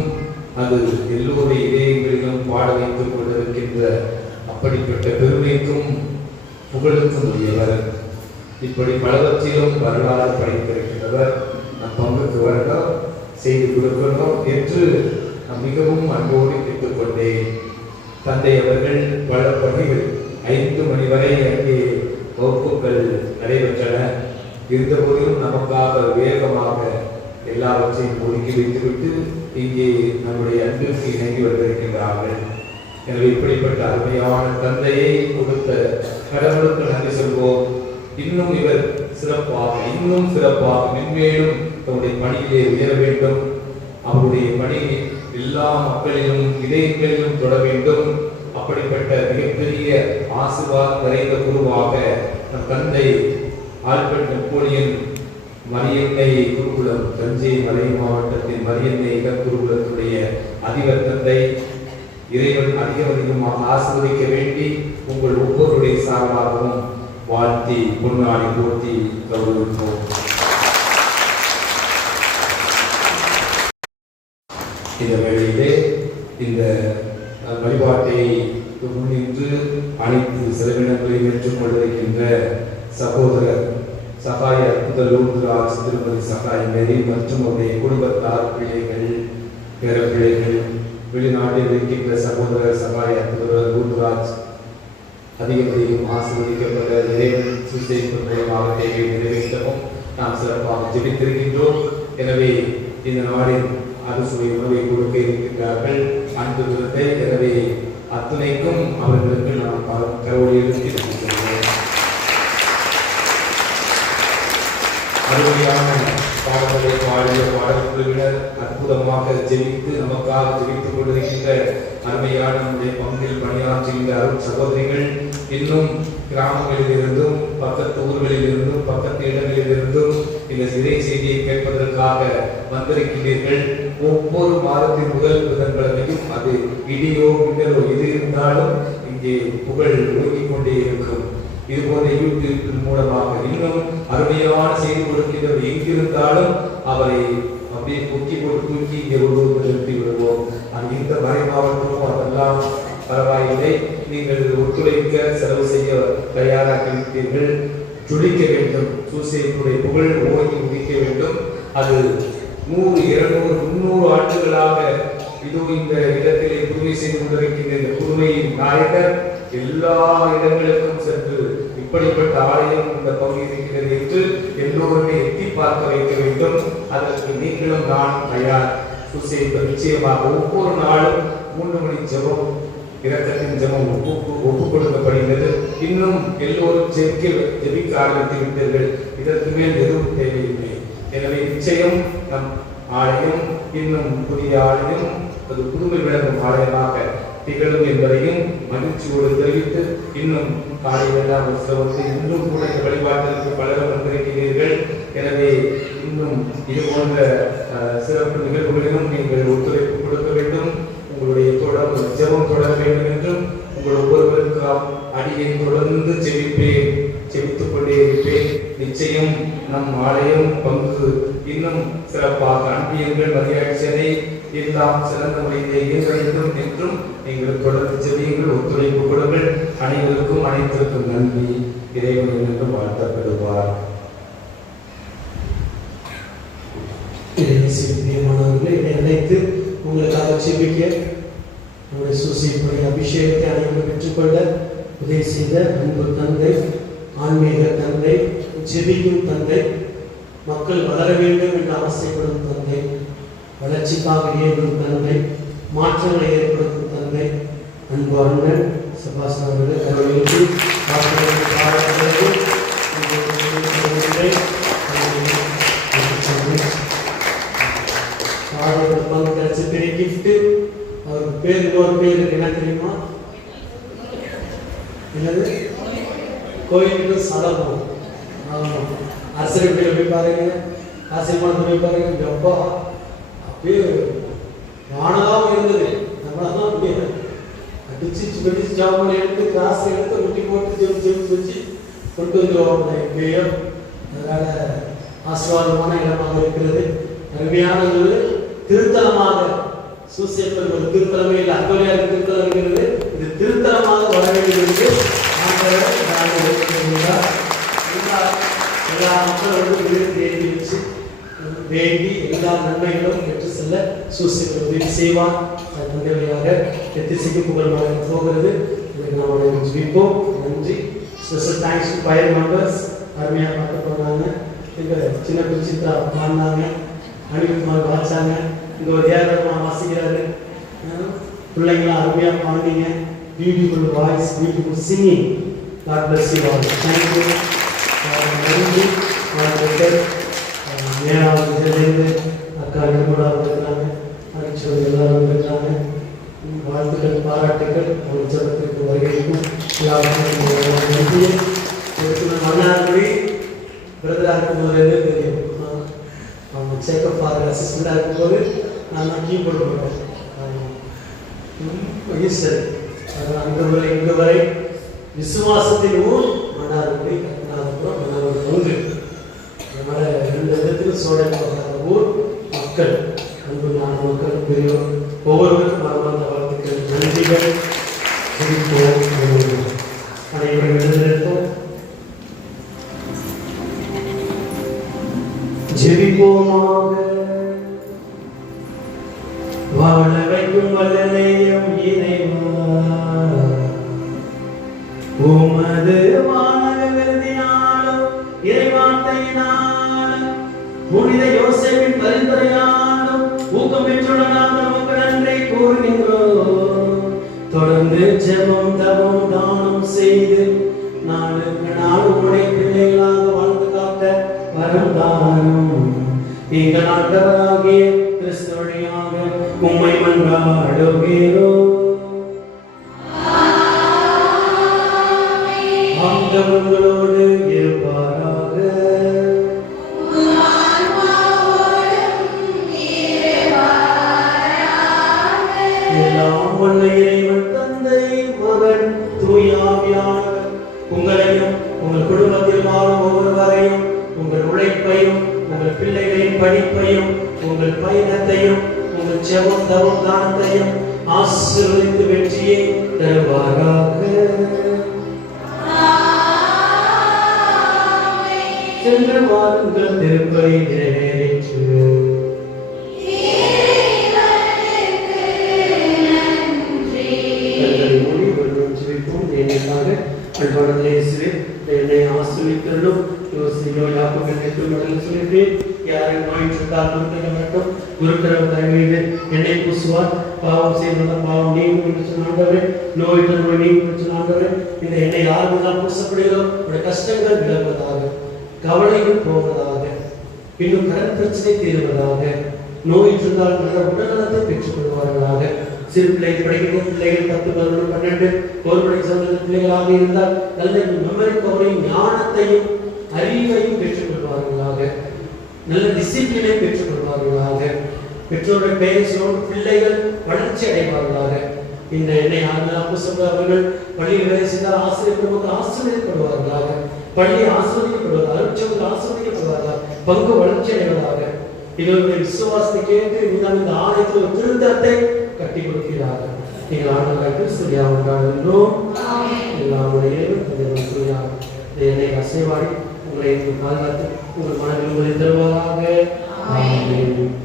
அது எல்லோருடைய இதயங்களிலும் பாட வைத்துக் கொண்டிருக்கின்ற அப்படிப்பட்ட பெருமைக்கும் புகழுக்கும் உரியவர். இப்படி பலவற்றிலும் வரலாறு படைத்திருக்கின்றவர். நம் பங்குக்கு வரலாம், செய்து கொடுக்கணும் என்று மிகவும் அன்போடு கேட்டுக்கொண்டேன். தந்தை அவர்கள் பல பணிகள் 5 மணி வரை அங்கே வகுப்புகள் நடைபெற்றன. இருந்தபோதிலும் நமக்காக வேகமாக எல்லாவற்றையும் ஒதுக்கி வைத்துவிட்டு இங்கே நம்முடைய அன்பிற்கு இணங்கி வந்திருக்கின்றார்கள். எனவே இப்படிப்பட்ட அருமையான தந்தையை கொடுத்த கடவுளுக்கு நன்றி சொல்வோம். இன்னும் இவர் இன்னும் சிறப்பாக மென்மேலும் தன்னுடைய பணியிலே உயர வேண்டும். அவருடைய பணி எல்லா மக்களிலும் இதயங்களிலும் தொட வேண்டும். அப்படிப்பட்ட மிகப்பெரிய ஆசீர்வாதம் நிறைந்த குருவாக நம் தந்தை ஆல்பர்ட் நெப்போலியன் மரியன்னை குருகுலம், தஞ்சை மலை மாவட்டத்தின் மரியன்னை குருகுலத்துடைய அதிபர் தந்தை இறைவன் அதிகமாக ஆசீர்வதிக்க வேண்டி உங்கள் ஒவ்வொருடைய சார்பாகவும் வாழ்த்தி பொன்னாடி போற்றி கௌரவிப்போம். இந்த வேளையிலே இந்த வழிபாட்டை முன்னின்று அனைத்து செலவினங்களையும் ஏற்றுக்கொண்டிருக்கின்ற சகோதரர் சகாய லூர்துராஜ் திருமதி சகாய மேரி மற்றும் அவருடைய குடும்பத்தார், பிள்ளைகள், பேரப்பிள்ளைகள், வெளிநாட்டில் இருக்கின்ற சகோதரர் சகாய லூர்துராஜ் அதிகம் ஆசீர்வதிக்கப்பட்ட இறைவன் சுவிசேஷத்தின் மூலமாக தேவையை நிறைவேற்றவும் நாம் சிறப்பாக ஜெபித்திருக்கின்றோம். எனவே இந்த நாளில் அறுசுவை உணவை கொடுக்க இருக்கின்றார்கள் அன்பு விருந்தை. எனவே அத்துணைக்கும் அவர்களுக்கு நாம் கரோடு எடுத்து அருமையான பாடல்களை பாடிய பாடல்குழுவினர் அற்புதமாக ஜெபித்து நமக்காக ஜெபித்துக் கொண்டிருக்கின்ற அருமையான நம்முடைய பங்கில் பணியாற்றுகின்ற அருள் சகோதரிகள் இன்னும் கிராமங்களில் இருந்தும் பக்கத்து ஊர்களில் இருந்தும் பக்கத்து இடங்களில் இருந்தும் இந்த இறை செய்தியை கேட்பதற்காக வந்திருக்கின்றீர்கள். ஒவ்வொரு மாதத்தின் முதல் புதன்கிழமையும் அது இடியோ மின்னலோ எது இருந்தாலும் இங்கே புகழ் ஒழுங்கிக் கொண்டே இருக்கும். இது போன்ற யூடியூப் மூலமாக இன்னும் அருமையான செய்தி கொடுக்கின்றவர் எங்கிருந்தாலும் அவரை அப்படியே கொக்கி போட்டு தூக்கி இங்கே ஒருவர் நிறுத்தி விடுவோம். அது இந்த மறை மாவட்டமோ அதெல்லாம் பரவாயில்லை. நீங்கள் ஒத்துழைக்க செலவு செய்ய தயாராக இருக்கிறீர்கள். ஜொலிக்க வேண்டும். சூசையினுடைய புகழ் ஓங்கி முடிக்க வேண்டும். அது 100, 200, 300 ஆண்டுகளாக இது இந்த இடத்திலே புதுமை செய்து கொண்டிருக்கின்ற இந்த புதுமையின் நாயகர் எல்லா இடங்களுக்கும் சென்று இப்படிப்பட்ட ஆலயம் இந்த பகுதியில் இருக்கிறது என்று எல்லோருமே எட்டி பார்க்க வைக்க வேண்டும். அதற்கு நீங்களும் நான் தயார். சூசைக்கு நிச்சயமாக ஒவ்வொரு நாளும் 3 மணி ஜெபம், இரக்கத்தின் ஜெபம் ஒப்புக் கொடுக்கப்படுகிறது. இன்னும் எல்லோரும் ஜெபிக்க ஆரம்பித்து விட்டீர்கள். இதற்கு மேல் எதுவும் தேவையில்லை. எனவே நிச்சயம் நம் ஆலயம் இன்னும் புதிய ஆலயம் அது புதுமை விளங்கும் ஆலயமாக திகழும் என்பதையும் மகிழ்ச்சியோடு தெரிவித்து இன்னும் காலையெல்லாம் வந்து இன்னும் கூட இந்த வழிபாட்டிற்கு பலரும் வந்திருக்கிறீர்கள். எனவே இன்னும் இது போன்ற சிறப்பு நிகழ்வுகளிலும் நீங்கள் ஒத்துழைப்பு கொடுக்க வேண்டும். உங்களுடைய ஜெபம் தொடர வேண்டும் என்றும் உங்கள் ஒவ்வொருவருக்கு அடியை தொடர்ந்து ஜெபித்துக் கொண்டே இருப்பேன். நிச்சயம் நம் ஆலயம் பங்கு இன்னும் சிறப்பாக அன்பியங்கள் மரியாதை எல்லாம் சிறந்த முறையிலே இயங்க வேண்டும் என்றும் நீங்கள் தொடர்ந்து ஜெபியுங்கள், ஒத்துழைப்பு கொடுங்கள். அனைவருக்கும் அனைத்திற்கும் நன்றி. இறைவன் என்று வாழ்த்தப்படுவார். பிரியமானவர்களை நினைத்து உங்களுக்காக ஜெபிக்க நம்முடைய சூசையினுடைய அபிஷேகத்தை அனைவரும் பெற்றுக்கொள்ள உதவி செய்த அன்பு தந்தை, ஆன்மீக தந்தை, ஜெபிக்கும் தந்தை, மக்கள் வளர வேண்டும் என்று ஆசைப்படும் தந்தை, வளர்ச்சிக்காக இயங்கும் தந்தை, மாற்றங்களை ஏற்படுத்தும் தந்தை, அன்பு அண்ணன் செபாஸ்டியன் அவர்கள் அவர்களுக்கு கிடைச்ச பெரிய கிஃப்ட். அவருக்கு பேர் இன்னொரு பேர் என்ன தெரியுமா? என்னது? கோயிலுக்கு சலபம். அரசர் போய் பாருங்க, ஆசிரியமான போய் பாருங்க. அப்பா அப்படியே வானலாம் இருந்தது. நம்மளாம் முடியாது. அடிச்சு வெடிச்சு ஜாமன் எடுத்து கிளாஸ் எடுத்து முட்டி போட்டு ஜெபிச்சு வச்சு கொண்டு வந்துருவாங்க எங்கேயோ. அதனால ஆசீர்வாதமான இடமாக இருக்கிறது. அருமையான ஒரு திருத்தலமாக சூசையப்பர் ஒரு திருத்தலமே இல்லை, அங்கோலியார் திருத்தலம் இருக்கிறது. இது திருத்தலமாக வர வேண்டும் என்று எல்லா மக்களும் எழுதி வச்சு வேண்டி எல்லா நன்மைகளும் பெற்று செல்ல சூசையப்பர் உதவி செய்வான். தந்தையாக எத்திசைக்கு புகழ் போகிறது. நாம் ஜெபிப்போம். நன்றி. Special thanks to fire members. அருமையாக பார்த்து போனாங்க. எங்கள் சின்ன பிரிச்சித்ரா பாடினாங்க, அனில்குமார் வாச்சாங்க, இங்கே ஒரு ஏராளமாக வாசிக்கிறாரு. பிள்ளைங்களாம் அருமையாக பாடினீங்க. Beautiful voice, beautiful singing. God bless you all. Thank you. நன்றி. ஏழாவது அக்கா நிர்மலாவும் இருக்கிறாங்க, அரிச்சோடு எல்லாரும் இருக்கிறாங்க. வாழ்த்துக்கள், பாராட்டுக்கள். ஒரு ஜபத்திற்கு வருகைக்கும் மன்னார்மொழி பிரதராக இருக்கும்போது தெரியும். அவங்க சேக்கப் ஃபாதர் அசிஸ்டண்டாக இருக்கும்போது நான் தான் கீபோர்டு போட்டேன். சரி, இங்கு வரை விசுவாசத்தின் ஊர் மன்னார்மொழி, கர்நாடகபுரம், மன்னார்மொழி ஒன்று. அதனால 2 விதத்தில் சோழ ஊர் மக்கள், அன்புமான மக்கள், பெரியோர் ஒவ்வொருவருக்கும் மனமார்ந்த வாழ்த்துக்கள், நன்றிகள். அனைவரும் எழுந்திருப்போம். ஜெபிப்போமாக. வாழ வைக்கும் வல்லமையும் இறைவா, புனித யோசேப்பின் பரிந்துரையாலும் ஊக்கம் பெற்றுள்ள நாம் நமக்கு நன்றி கூறுகின்றோம். தொடர்ந்து ஜெபம் தவம் தானம் செய்து நாளுக்கு நாள் உடைய பிள்ளைகளாக வாழ்ந்து காட்ட வரம் தாரும். எங்கள் ஆண்டவராகிய கிறிஸ்து வழியாக உம்மை மன்றாடுகிறோம். ஆண்டவர்களோடு இருப்பாராக. எல்லாம் வல்ல இறைவன் தந்தை மகன் தூய ஆவியானவர் உங்களையும் உங்கள் குடும்பத்தில் வாழும் ஒவ்வொருவரையும் உங்கள் உழைப்பையும் உங்கள் பிள்ளைகளின் படிப்பையும் உங்கள் பயணத்தையும் உங்கள் ஜெபம் தவம் தானத்தையும் ஆசீர்வதித்து வெற்றியை தருவாராக. சென்று வாருங்கள், திருப்பலி நிறைவேறிற்று. அன்பான இயேசுவே, என்னை ஆசீர்வதித்தருளும். யோசியோ யாக்கோபு நெட்டுமடல் சொல்லிட்டேன். யாரும் நோய் சுட்டால் மட்டும் குருக்கரம் தலைமையிலே என்னை பூசுவார். பாவம் செய்வதா பாவம் நீங்கும் என்று சொன்னாண்டவரே, நோய் நோய் நீங்கும் என்று சொன்னாண்டவரே, இந்த என்னை யார் முதல் பூசப்படுகிறோ உடைய கஷ்டங்கள் விலகுவதாக, கவலைகள் போவதாக, இன்னும் கடன் பிரச்சனை தீர்வதாக, நோய் இருந்தால் நல்ல உடல்நலத்தை பெற்றுக் கொள்வார்களாக. சிறு பிள்ளைகள் படிக்கிற பிள்ளைகள் 10, 11, 12 கோர்படை சமூக பிள்ளைகளாக இருந்தால் நல்ல மெமரி பவரையும் ஞானத்தையும் அறிவையும் பெற்றுக் கொள்வார்களாக. நல்ல டிசிப்ளினை பெற்றுக் கொள்வார்களாக. பெற்றோர்கள் பேரண்ட்ஸோடு பிள்ளைகள் வளர்ச்சி அடைவார்களாக. இந்த என்னை அவர்கள் பள்ளியில் வேலை செய்தால் ஆசிரியர் ஆசிரியப்படுவார்களாக. பள்ளி ஆசிரியப்படுவார்கள், அருட்சவர்கள் ஆசிரியப்படுவார்களாக. பங்கு வளர்ச்சி அடைவதாக. இவருடைய விசுவாசத்தை கேட்டு நீங்கள் இந்த ஆலயத்தில் ஒரு திருத்தத்தை கட்டி கொடுக்கிறார்கள். நீங்கள் ஆண்டவராக கிறிஸ்துவியாக உண்டாகின்றோம். எல்லாருடைய என்னை அசைவாடி உங்களை பாதுகாத்து உங்கள் மனதில் உங்களை தருவதாக. ஆமென்.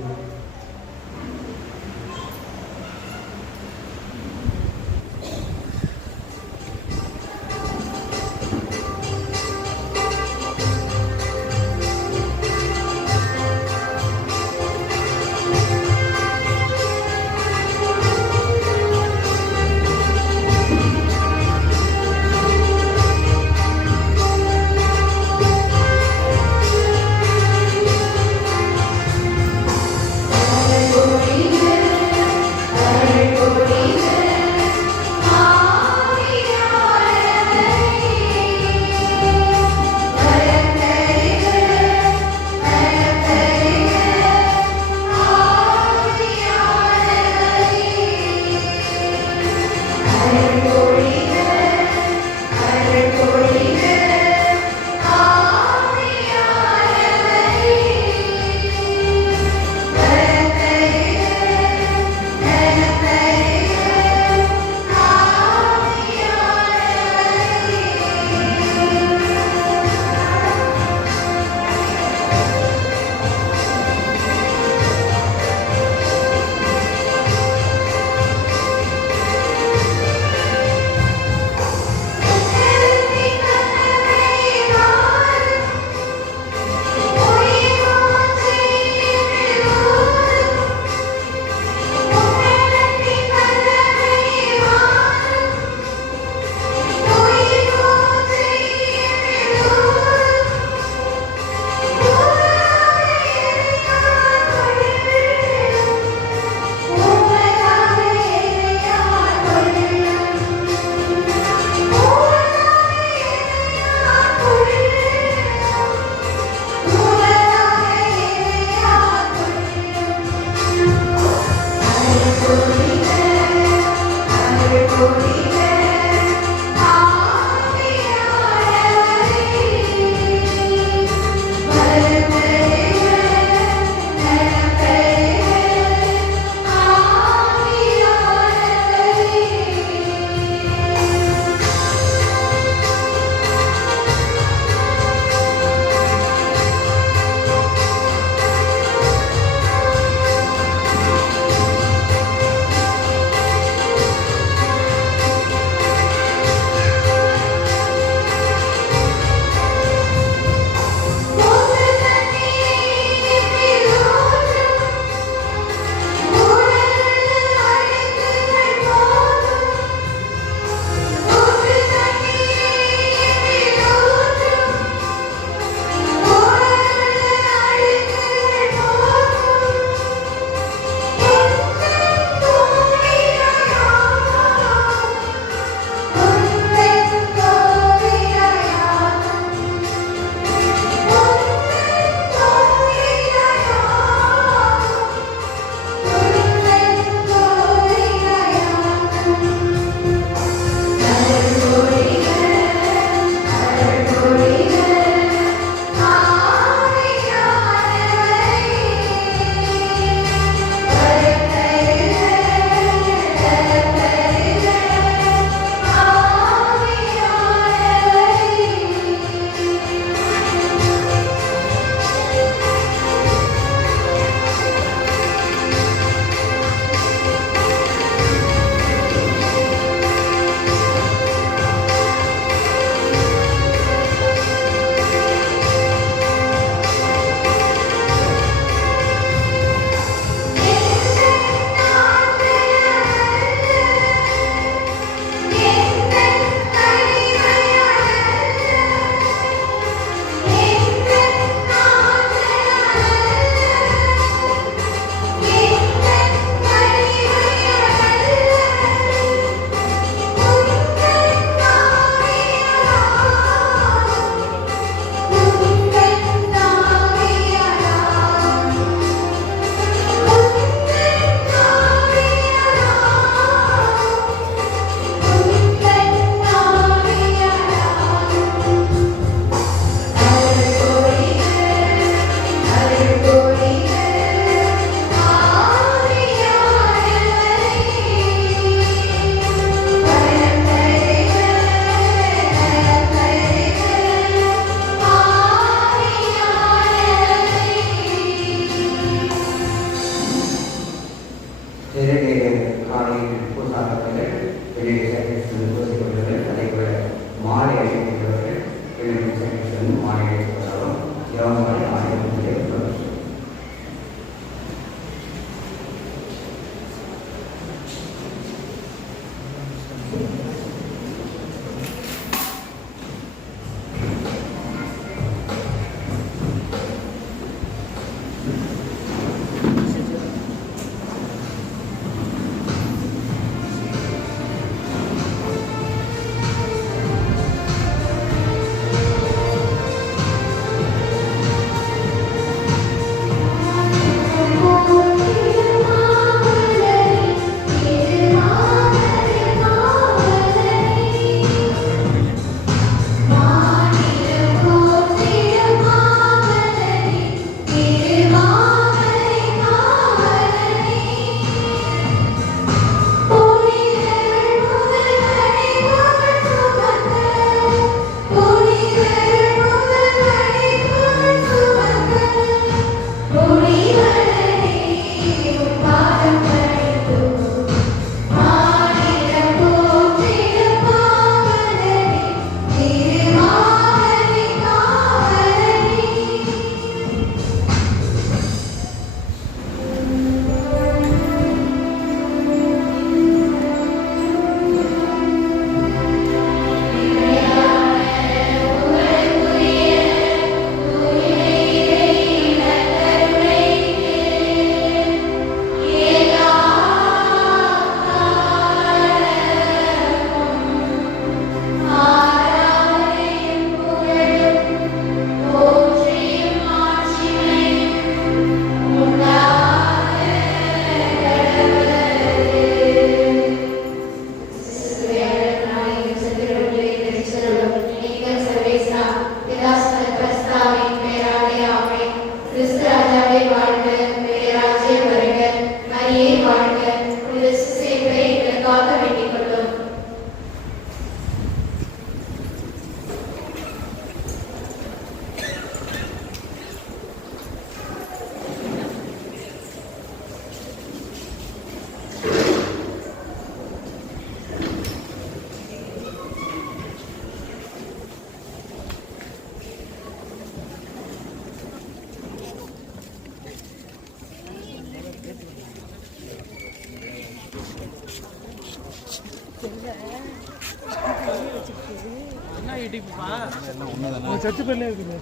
சர்ச்சு பேர்லேயே இருக்குது.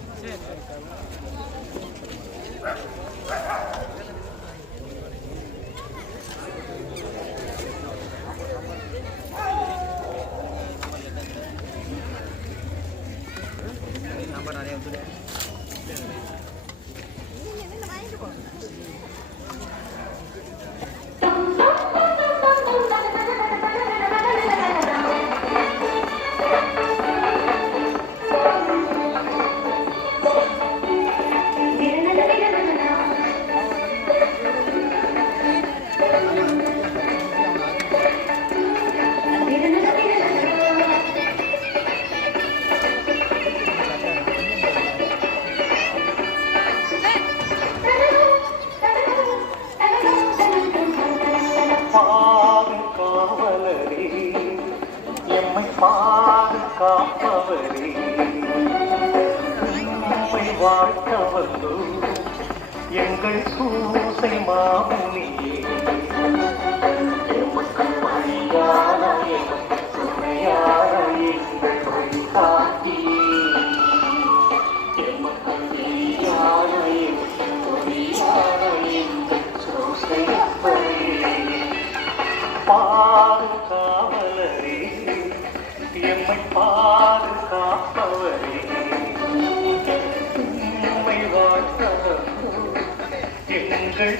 பாதுகாவலரே எம்மை பாதுகாப்பவரே உம்மை வாழ்த்த வந்தோ எங்கள் சூசை மாமுனியே எமக்கு வழியான எமக்கு துணையான எங்கள் வழிகாட்டியே எமக்கு வெளியான எமக்கு துணையான எங்கள் சூசை பாதுகாவலரே எம்மை பாதுகாப்பவரே உம்மை வாழ்த்த எங்கள்